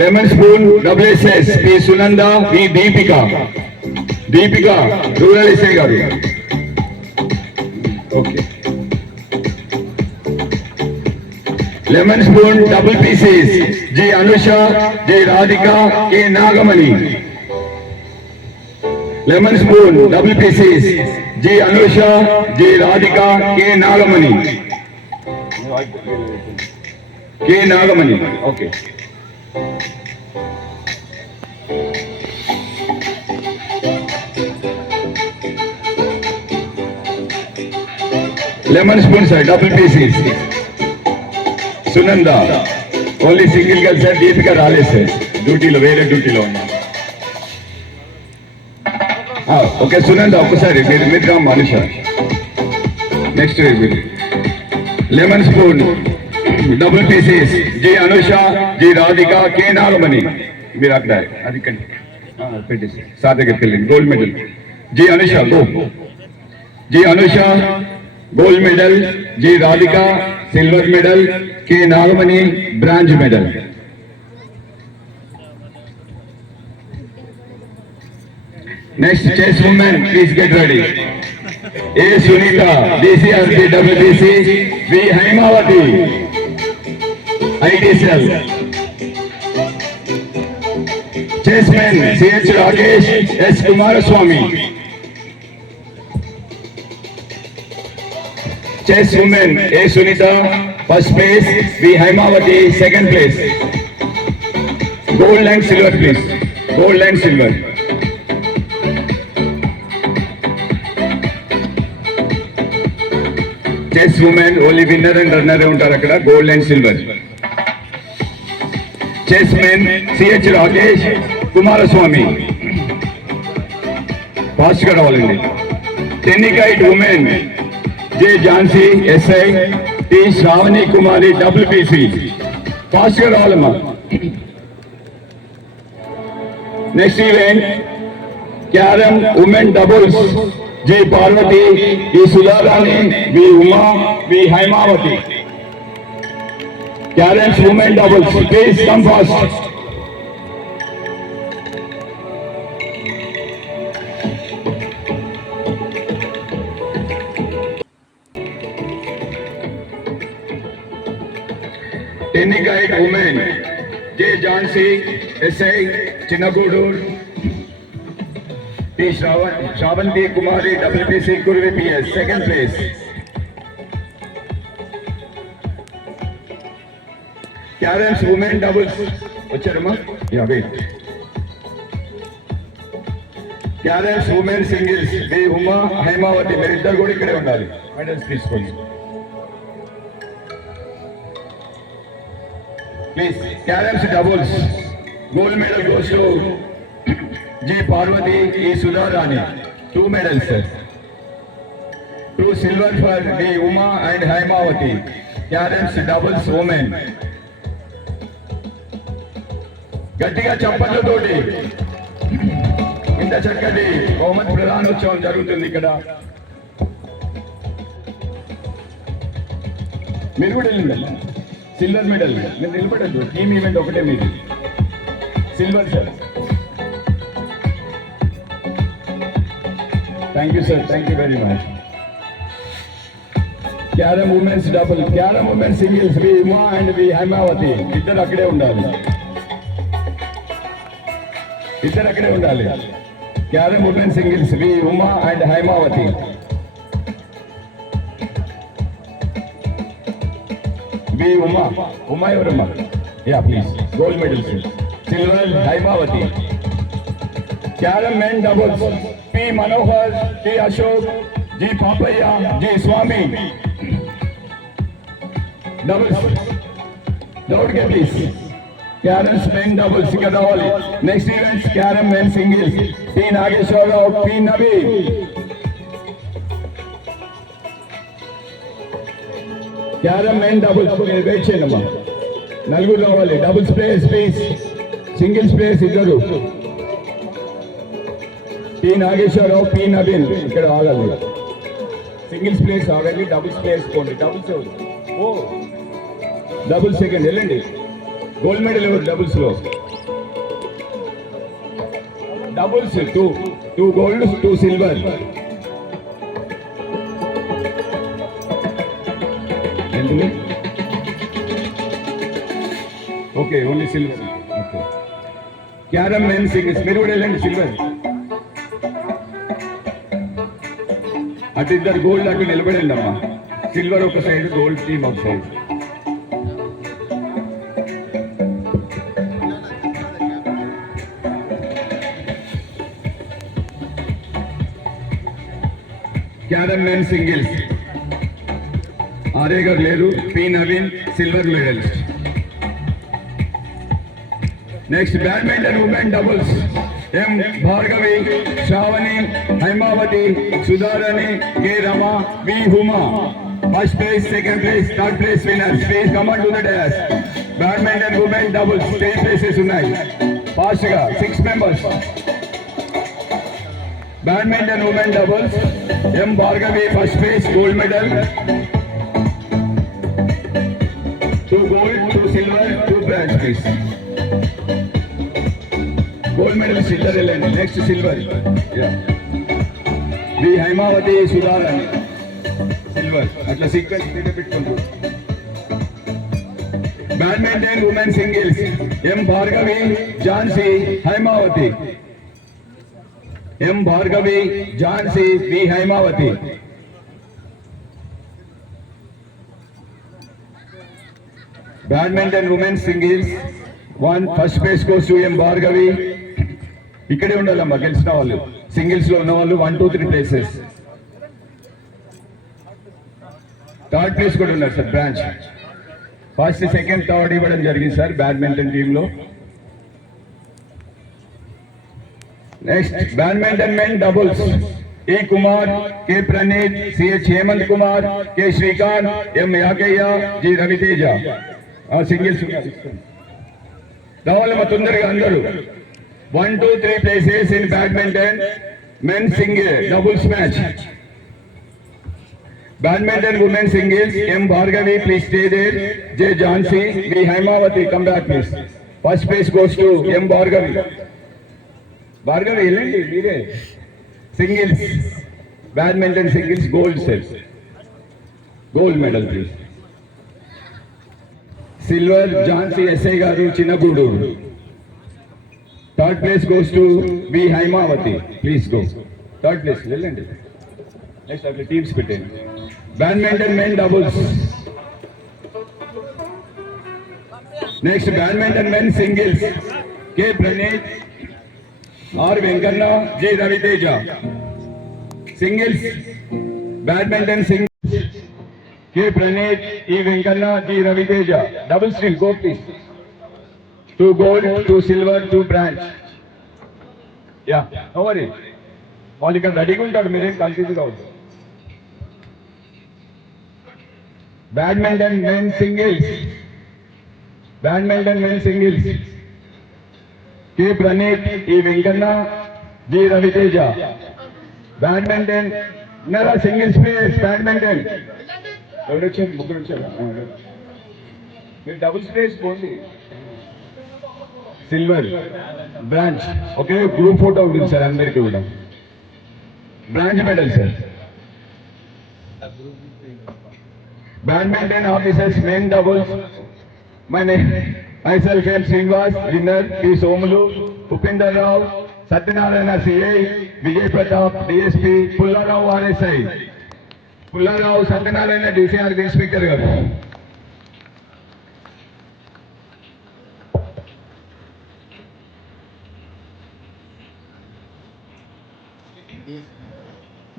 Lemon spoon WSS P Sunanda, B Deepika. Deepika rural SI గారు. Okay. Lemon spoon WPCs G Anusha, G Radhika, K Nagamani. Lemon spoon WPCs G Anusha, G Radhika, K Nagamani. K Nagamani. Okay. Lemon spoon sir WPCs Sunanda. Only single girl sir. Deepika రాలేదు sir, డ్యూటీలో వేరే డ్యూటీలో ఉన్నా. Okay Sunanda ఒక్కసారి మీరు రామ్మ. Anusha next. Lemon spoon WPCs G Anusha, G Radhika, K Nagamani. మీరు అక్కడ అది పెట్టేసి సార్ దగ్గరికి వెళ్ళండి. Gold medal G Anusha go. G Anusha gold medal, G Radhika silver medal, K Nagamani bronze medal. Next chess women please get ready. A Sunitha DCRP WBC, V Haimavathi IT cell. Chess men CH Rakesh, S Kumaraswamy. Chess women A Sunitha first place, V Haimavathi second place. Gold and silver please. Gold and silver. Chess women only winner and runner ఉంటారు అక్కడ. Gold and silver. Chess men CH Rakesh, Kumaraswamy. Fast గా రావాలండి. Tennikoit women J Jhansi SI, T Sravani Kumari WBC. Fast గా రావాలమ్మా. Next event carrom women doubles J Parvathi, E Sudharani, V Uma, V Haimavathi. Carroms women doubles, please come fast. Tennikoit women J Jhansi SI Chinnagudur, T Sravanthi Kumari WBC Kurvi PS second place. Carroms women doubles వచ్చారమ్మా. Wait. Carroms women singles V Uma, Haimavathi. మీరు ఇద్దరు కూడా ఇక్కడే ఉండాలి. Medals తీసుకోండి please. Carroms doubles gold medal goes to G Parvathi, E Sudharani. 2 medals sir. 2 silver for the Uma and Haimavati. Carrots doubles women. గట్టిగా చప్పట్లతోటి ఇంత చక్కటి బహుమతి ప్రదానోత్సవం జరుగుతుంది ఇక్కడ. మీరు కూడా వెళ్ళిందా? సిల్వర్ మెడల్ మీరు నిలబడద్దు. టీమ్ ఈవెంట్ ఒకటే మీది. Silver sir. Thank you sir, thank you very much. Carrom women's double, carrom women's singles V Uma and V Haimavathi. ఇద్దరు అక్కడే ఉండాలి. ఇద్దరు అక్కడే ఉండాలి. Carrom women singles V Uma and Haimavathi. V Uma. Uma ఎవరమ్మా? Yeah please. Gold medals. Silver Haimavathi. Carrom men doubles P Manohar, T Ashok, G Papaiah, G Swamy. Doubles దౌడ్కే please. Carroms men doubles ఇక్కడ రావాలి. Next events carrom men singles T Nageswara Rao, P Navi. Carrom men doubles wait చేయండి అమ్మా. నలుగురు రావాలి. Doubles place please. Singles place ఇద్దరు. T Nageswara Rao, P Naveen ఇక్కడ ఆగాలి. సింగిల్స్ ప్లేస్ ఆగండి. డబుల్స్ ప్లేస్ పోండి. డబుల్స్ ఎవరు? ఓ డబుల్ సెకండ్ వెళ్ళండి. గోల్డ్ మెడల్ ఎవరు డబుల్స్ లో? Doubles 2 gold 2 silver. Okay only silver. Okay. Carrom men singles మీరు కూడా వెళ్ళండి. సిల్వర్. అటు ఇద్దరు గోల్డ్ అటు నిలబడండి అమ్మా. సిల్వర్ ఒక సైడ్, గోల్డ్ టీమ్ ఒక side. Carrom men singles RA గారు లేరు. P Naveen silver medals. Next badminton women doubles M Bhargavi, Sravani, Haimavathi, Sudharani, K Rama, V Huma. First place, second place, third place winners. Please come on to the dais. Badminton women doubles 10 places ఉన్నాయి. Fast గా 6 members. Badminton women doubles M Bhargavi first place, gold medal. 2 gold, 2 silver, 2 bronze please. Gold medal silver వెళ్ళండి. Next silver V Haimavathi, Sudharani silver. అట్లా sequence పెట్టుకుంటూ. Badminton women singles M Bhargavi, Jhansi, Haimavathi. M Bhargavi, Jhansi, V Haimavathi. Badminton women singles 1 first place goes to M Bhargavi. ఇక్కడే ఉండాలమ్మా గెలిచిన వాళ్ళు. Singles లో ఉన్న వాళ్ళు 1, 2, 3 ప్లేసెస్. థర్డ్ ప్లేస్ కూడా ఉన్నారు sir branch. First, second, third ఇవ్వడం జరిగింది సార్ బ్యాడ్మింటన్ టీమ్ లో. Next, badminton men doubles. E. Kumar, K. Praneeth, C. H. Hemant Kumar, K. Shrikant, M. Yakaya, G. Raviteja. Singles. రావాలి మా తొందరగా అందరూ 1, 2, 3 places in badminton men single doubles match. Badminton women singles M. Bhargavi, please stay there. J. Jhansi, B. Haimavati, come back please. First place goes to M. Bhargavi. Bhargavi వెళ్ళండి మీరే. Singles badminton singles gold set, gold medal please. Silver Jhansi SI garu Chinaguduru. Third place goes to B. Haimavati, please go. Third place వెళ్ళండి. Next అట్లా teams పెట్టండి. Badminton men doubles. Next badminton men singles K. Praneeth, R. Venkanna, J. Raviteja. Singles badminton singles K. Praneeth, E. Venkanna, G. Raviteja. Double still go please. 2 gold, 2 silver, 2 bronze. Yeah, no worry. వాళ్ళు ఇక్కడ రెడీగా ఉంటారు, మీరేం confuse కావద్దు. Badminton men singles. Badminton men singles. K. Praneeth, E. Venkanna, G. Raviteja. Badminton, nara single space, badminton. ఎవరు వచ్చారు? ముగ్గురు వచ్చారా? మీరు డబుల్ స్పేస్ పోండి. Silver branch okay, group photo ఉంటుంది సార్ అందరికీ కూడా. Branch medal sir. Badminton officers men doubles. My name, myself M. Srinivas, winner P. Somulu, Upinder Rao, Satyanarayana CA, Vijay Pratap, DSP, Pullarao RSI. Pullarao Satyanarayana DCR Inspector garu.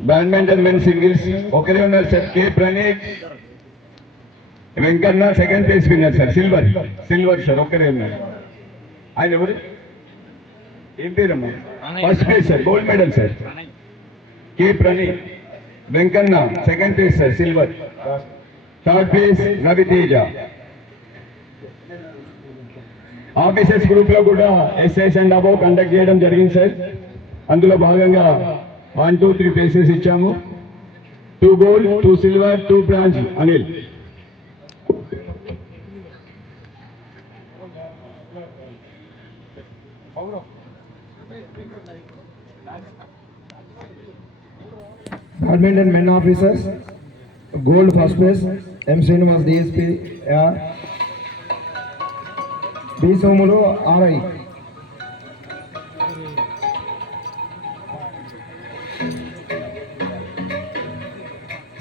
Badminton men singles ఒకరే ఉన్నారు sir. K. Praneeth, Venkanna second place winner sir. Silver sir ఒక్కరే ఉన్నారు. ఆయన ఎవరు? ఏం పేరమ్మా? First place sir, gold medal sir. K. Praneeth, Venkanna second place sir, silver. Third place Raviteja. Officers group లో కూడా ఎస్ఎస్ అండ్ అబౌవ్ కండక్ట్ చేయడం జరిగింది సార్. అందులో భాగంగా 1, 2, 3 ప్లేసెస్ ఇచ్చాము. 2 gold, 2 silver, 2 bronze. Anil Badminton men officers, gold first place, M. Srinivas DSP, B. Somulu RI.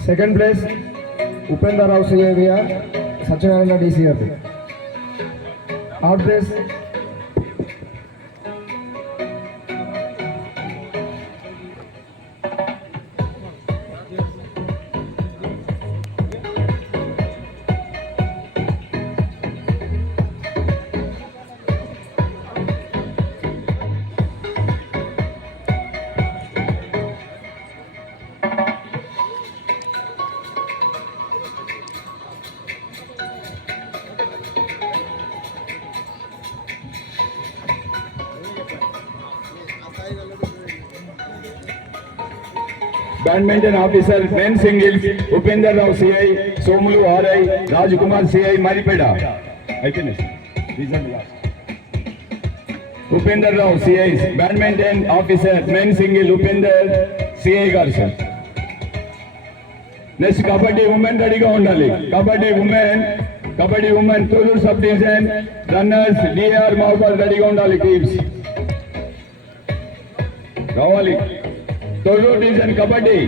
Second place, Upendra Rao CAVR, Satyanarayana DCR. Third place, Badminton officer men singles Upender Rao CI, Somulu RI, Rajkumar CI, Maripeda. I finished. These are the last. Upender Rao CI, badminton officer men single Upender CI garu sir. Next kabaddi women ready-ga undali. Kabaddi women Tolur sub division runners DR Mahbal ready-ga undali teams. Ravali. Tolur division kabaddi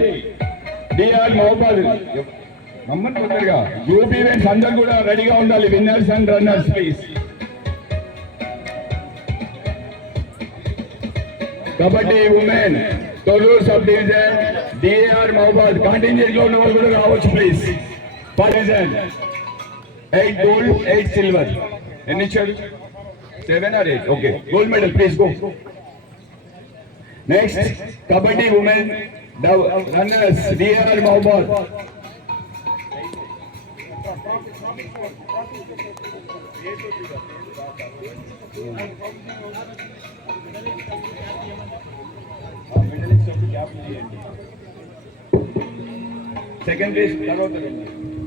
DR Mahbal నమ్మని తొందరగా group events అందరూ కూడా రెడీగా ఉండాలి. Winners and runners please. Kabaddi women Tolur sub division DR Mahabad contingent లో ఉన్న వాళ్ళు కూడా రావచ్చు ప్లీజ్. Division 8 gold 8 silver. ఎన్ని ఇచ్చారు? 7 or 8. Okay, gold medal please go. Next, Kabaddi women runners, DR Mahabad. Second place తర్వాత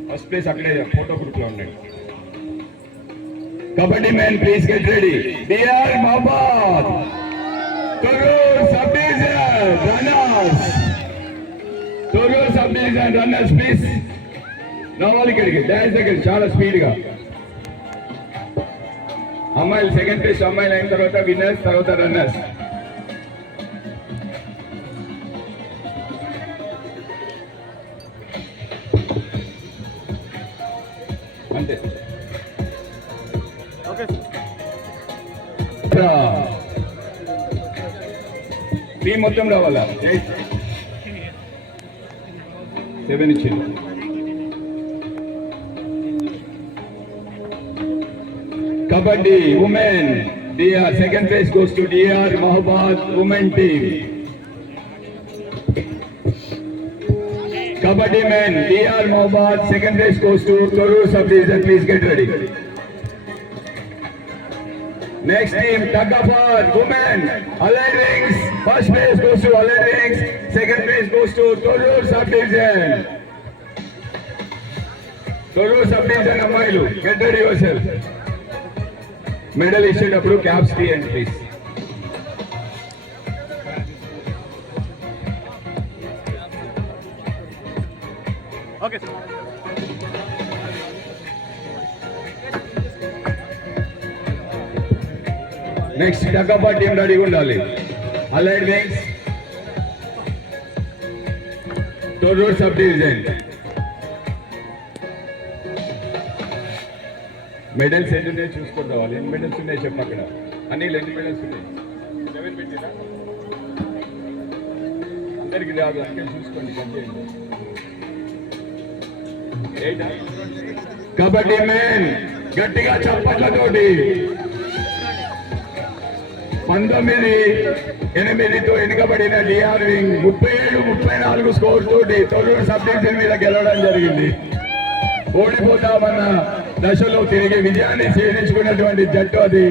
ఫస్ట్ ప్లేస్ అక్కడే ఫోటో గ్రూప్ లో ఉండండి. Kabaddi man please get ready. DR Mahabad Thorrur sub division runners, Thorrur sub division runners please రావాలి ఇక్కడికి dance దగ్గర చాలా speed గా. అమ్మాయిలు సెకండ్ ప్లేస్ అమ్మాయిలు అయిన తర్వాత విన్నర్స్, తర్వాత రన్నర్స్. అంతే. టీం మొత్తం రావాలా? 7 ఇచ్చింది. Kabaddi women, DR second place goes to DR Mahabad women team. Kabaddi men, DR Mahabad second place goes to Torur sub division. Please get ready. Next team, tug of war women, Allied Wings. First place goes to Allied Wings. Second place goes to Torur sub division. Torur sub division అమ్మాయిలు get ready yourself. మెడల్ ఇచ్చేటప్పుడు caps తీయండి please. Okay sir. Next డగ్గప్ప team రెడీగా ఉండాలి. Allied wings, Thorrur sub division. Medals ఎన్ని ఉన్నాయి చూసుకొని రావాలి. ఎన్ని మెడల్స్ ఉన్నాయి చెప్పు అక్కడ. అనిల్ ఎన్ని మెడల్స్ ఉన్నాయి? 7 పెట్టినా అందరికి రాదు అందుకే చూసుకోండి. కబడ్డీ మెన్ గట్టిగా చప్పట్లతోటి 19-8తో వెనుకబడిన డిఆర్ వింగ్ 37-34 స్కోర్ తోటి తొర్రూరు సబ్ డివిజన్ మీద గెలవడం జరిగింది. ఓడిపోతామన్న దశలో తిరిగి విజయాన్ని చేయించుకున్నటువంటి జట్టు అది.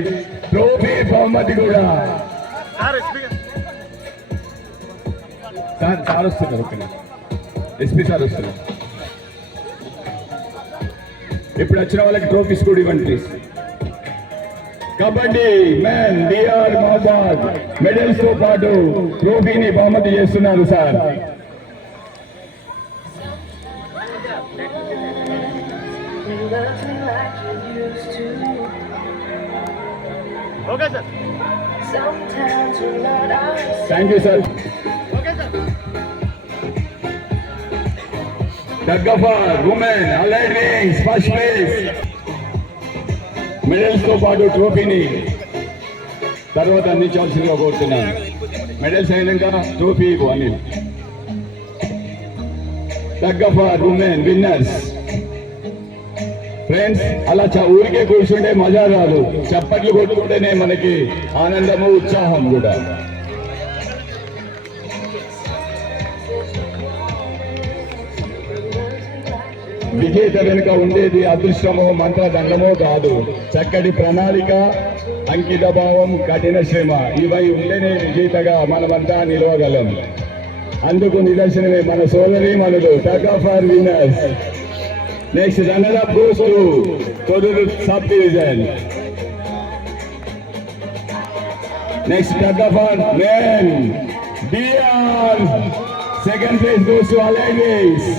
ట్రోఫీ బహుమతి కూడా సార్ వస్తున్నారు. ఓకే ఎస్పీ సార్ వస్తున్నారు. ఇప్పుడు వచ్చిన వాళ్ళకి ట్రోఫీస్ కూడా ఇవ్వండి please. Kabaddi man DR Mahabad medals తో పాటు ట్రోఫీని బహుమతి చేస్తున్నారు sir. Okay sir. Thank you sir. Okay sir. Tug of war women allied wings first place medals తో పాటు ట్రోఫీని తర్వాత అందించాల్సిందిగా కోరుతున్నాను. మెడల్స్ అయినాక trophy Anil. Tug of war women winners. Friends అలా ఊరికే కూర్చుంటే మజా రాదు, చప్పట్లు కొట్టుకుంటేనే మనకి ఆనందము ఉత్సాహం కూడా. విజేత వెనుక ఉండేది అదృష్టమో మంత్రదండమో కాదు, చక్కటి ప్రణాళిక, అంకిత భావం, కఠిన శ్రమ. ఇవై ఉంటేనే విజేతగా మనమంతా నిలవగలం. అందుకు నిదర్శనమే మన సోదరి మనులు tug of war winners. Next runner up goes to Thorrur sub division. Next tug of war men DR second place goes to allied wings.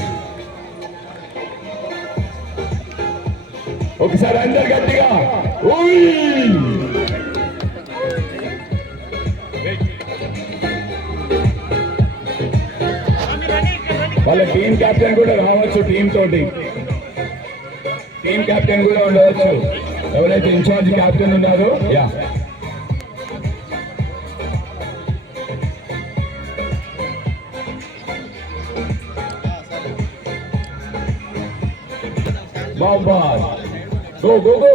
ఒకసారి అందరు గట్టిగా వాళ్ళ టీం కెప్టెన్ కూడా రావచ్చు. టీం తోటి టీం కెప్టెన్ కూడా ఉండవచ్చు. ఎవరైతే ఇన్ఛార్జ్ కెప్టెన్ ఉన్నారో yeah Baba Go, go, go.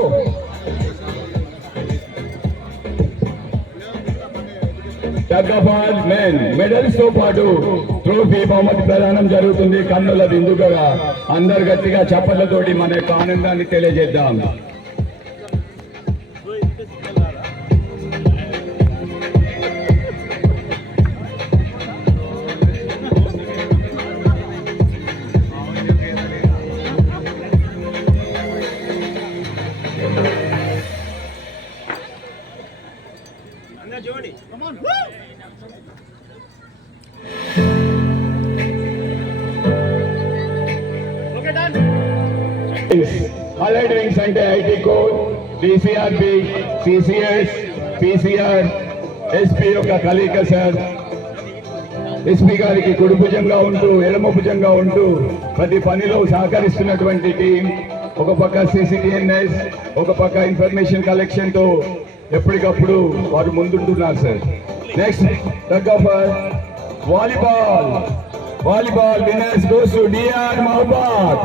Tug of war men medals తో పాటు ట్రోఫీ బహుమతి ప్రదానం జరుగుతుంది కన్నుల విందుగా. అందరు గట్టిగా చప్పట్లతోటి మన యొక్క ఆనందాన్ని తెలియజేద్దాం. అలైడ్ వింగ్స్ అంటే IT core, DCRP, CCS, PCR, SP యొక్క కలయిక సార్. ఎస్పీ గారికి కుడి భుజంగా ఉంటూ ఎడమ భుజంగా ఉంటూ ప్రతి పనిలో సహకరిస్తున్నటువంటి టీం. ఒక పక్క సిసిటిఎన్ఎస్, ఒక పక్క ఇన్ఫర్మేషన్ కలెక్షన్ తో ఎప్పటికప్పుడు వారు ముందుంటున్నారు sir. Next tug of volleyball. Volleyball winners goes to DR Mahabad.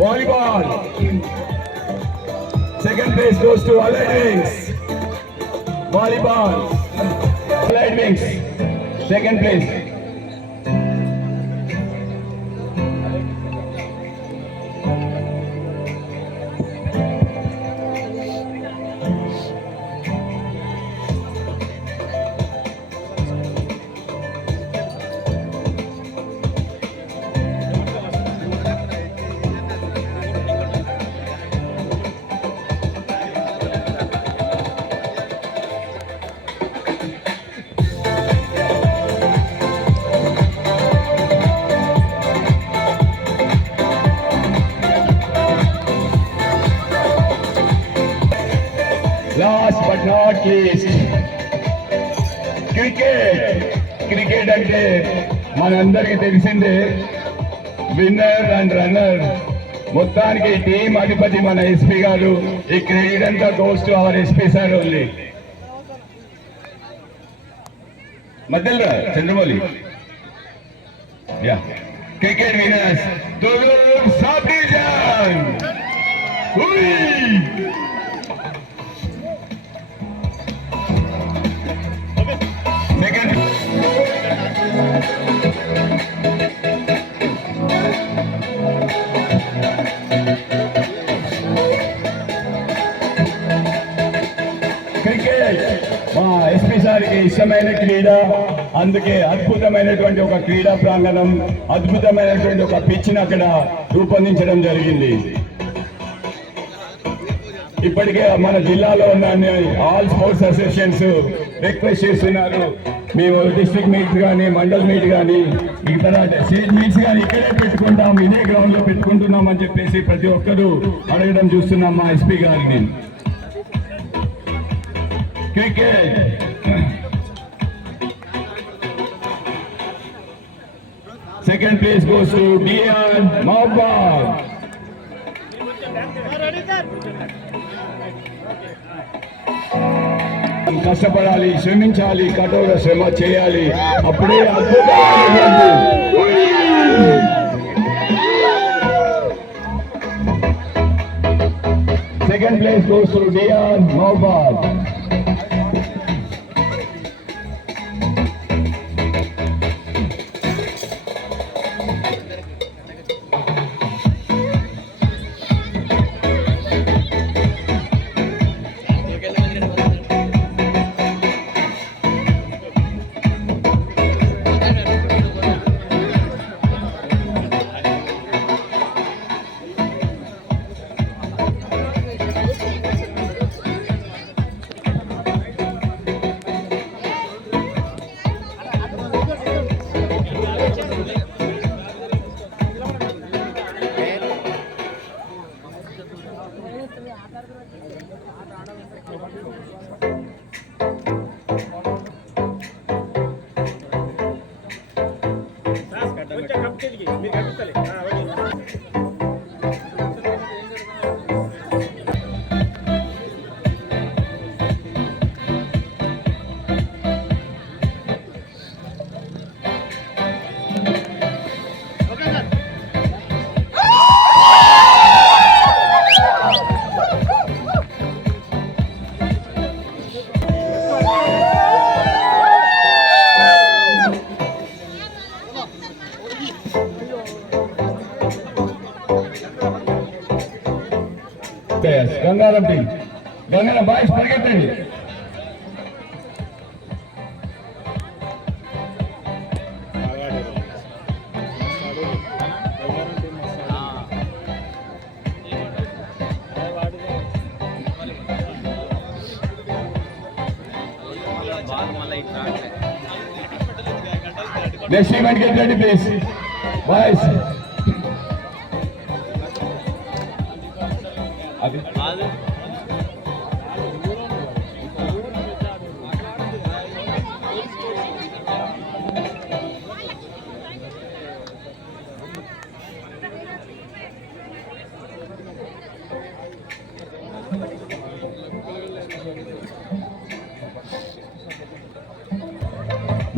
Volleyball. Second place goes to Allied Wings. Volleyball. Allied Wings. Second place. Last but not least, cricket. Cricket అంటే మనందరికీ తెలిసిందే, winner and runner. మొత్తానికి team అధిపతి మన SP గారు. ఈ credit అంతా goes to our SP sir only. మధ్యలో చంద్రమౌళి. యా, క్రికెట్ విన్నర్స్ దులూర్ సాబ్రిజాన్. క్రికెట్ మా ఎస్పీ సార్కి ఇష్టమైన క్రీడ. అందుకే అద్భుతమైనటువంటి ఒక క్రీడా ప్రాంగణం, అద్భుతమైనటువంటి ఒక పిచ్ని అక్కడ రూపొందించడం జరిగింది. ఇప్పటికే మన జిల్లాలో ఉన్న ఆల్ స్పోర్ట్స్ అసోసియేషన్స్ రిక్వెస్ట్ చేస్తున్నారు, మేము డిస్ట్రిక్ట్ మీట్స్ కానీ మండల్ మీట్ కానీ ఇతర స్టేట్ మీట్స్ కానీ ఇక్కడే పెట్టుకుంటాం, ఇదే గ్రౌండ్ లో పెట్టుకుంటున్నాం అని చెప్పేసి ప్రతి ఒక్కరూ అడగడం చూస్తున్నాం మా ఎస్పీ గారిని. Cricket second place goes to DR Mahabad. కష్టపడాలి, శ్రమించాలి, కఠోర శ్రమ చేయాలి, అప్పుడే అద్భుతమైనటువంటి second place goes to DR Mahabad. Gangaram team. Gangaram boys పరిగెత్తండి. Next event, get ready, please. Boys.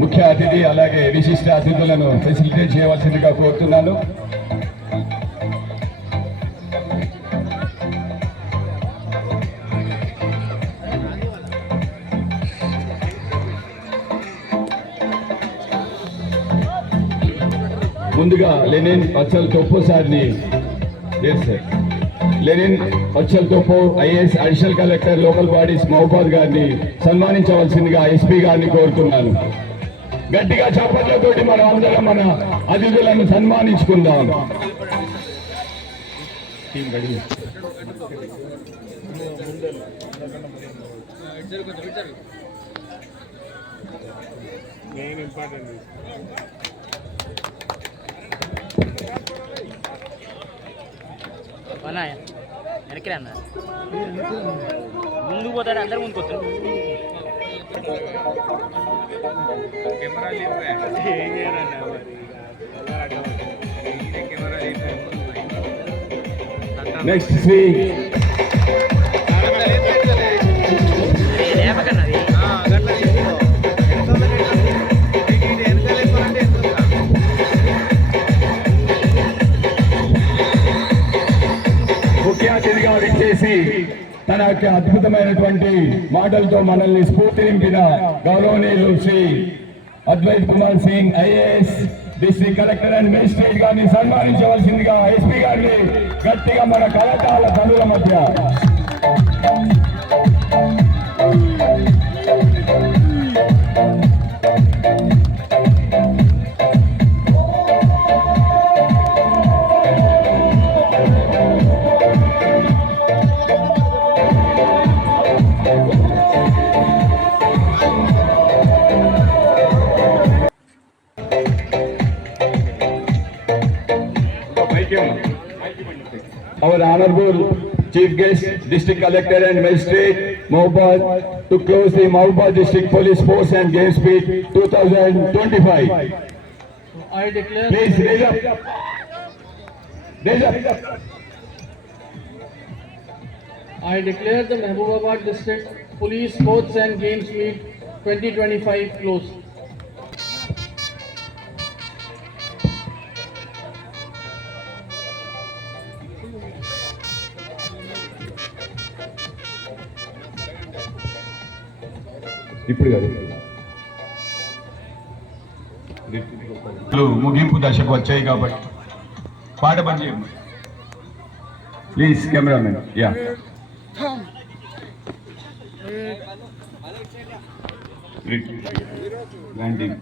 ముఖ్య అతిథి అలాగే విశిష్ట అతిథులను ఫెసిలిటేట్ చేయవలసిందిగా కోరుతున్నాను. ముందుగా లెనిన్ అచ్చల్ తోపో సార్ని Lenin Achal Toppo IAS additional collector local bodies Mahabubabad గారిని సన్మానించవలసిందిగా ఎస్పీ గారిని కోరుతున్నాను. గట్టిగా చప్పట్లతోటి మనం అందరం మన అతిథులను సన్మానించుకుందాం. వెనక్కి అన్న ముందుకు పోతాడు, అందరు ముందుకు వస్తారు. నెక్స్ట్ శ్రీ ముఖ్య అతిథిగా విచ్చేసి తన యొక్క అద్భుతమైనటువంటి మాటలతో మనల్ని స్ఫూర్తి నింపిన గౌరవనీయులు Shri Advait Kumar Singh IAS district collector and magistrate గారిని సన్మానించవలసిందిగా ఎస్పీ గారిని గట్టిగా మన కళాకారుల పనుల మధ్య our honorable chief guest district collector and magistrate Mahbubad to close the Mahbubad district police force and games meet 2025. I declare. Please raise up. Raise up. I declare the Mahbubabad District Police Sports and Games Meet 2025 closed. ఇప్పుడు కాదు ముగింపు దశకు వచ్చాయి కాబట్టి పాట బంద్ చేయండి please cameraman. Yeah landing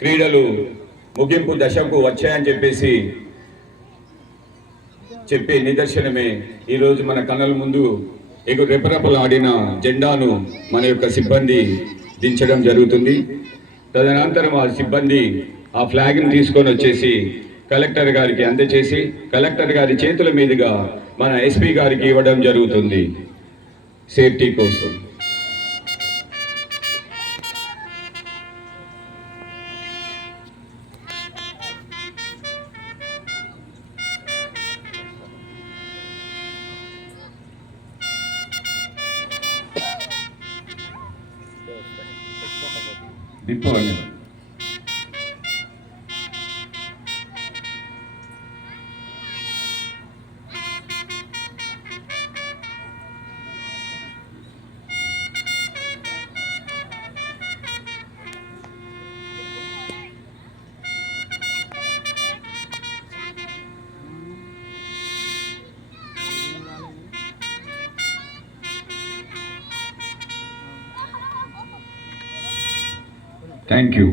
క్రీడలు ముగింపు దశకు వచ్చాయని చెప్పే నిదర్శనమే ఈరోజు మన కళ్ళ ముందు రెపరెపలాడిన జెండాను మన యొక్క సిబ్బంది దించడం జరుగుతుంది. తదనంతరం ఆ సిబ్బంది ఆ ఫ్లాగ్ని తీసుకొని వచ్చేసి కలెక్టర్ గారికి అందజేసి కలెక్టర్ గారి చేతుల మీదుగా మన ఎస్పీ గారికి ఇవ్వడం జరుగుతుంది సేఫ్టీ కోసం. Thank you.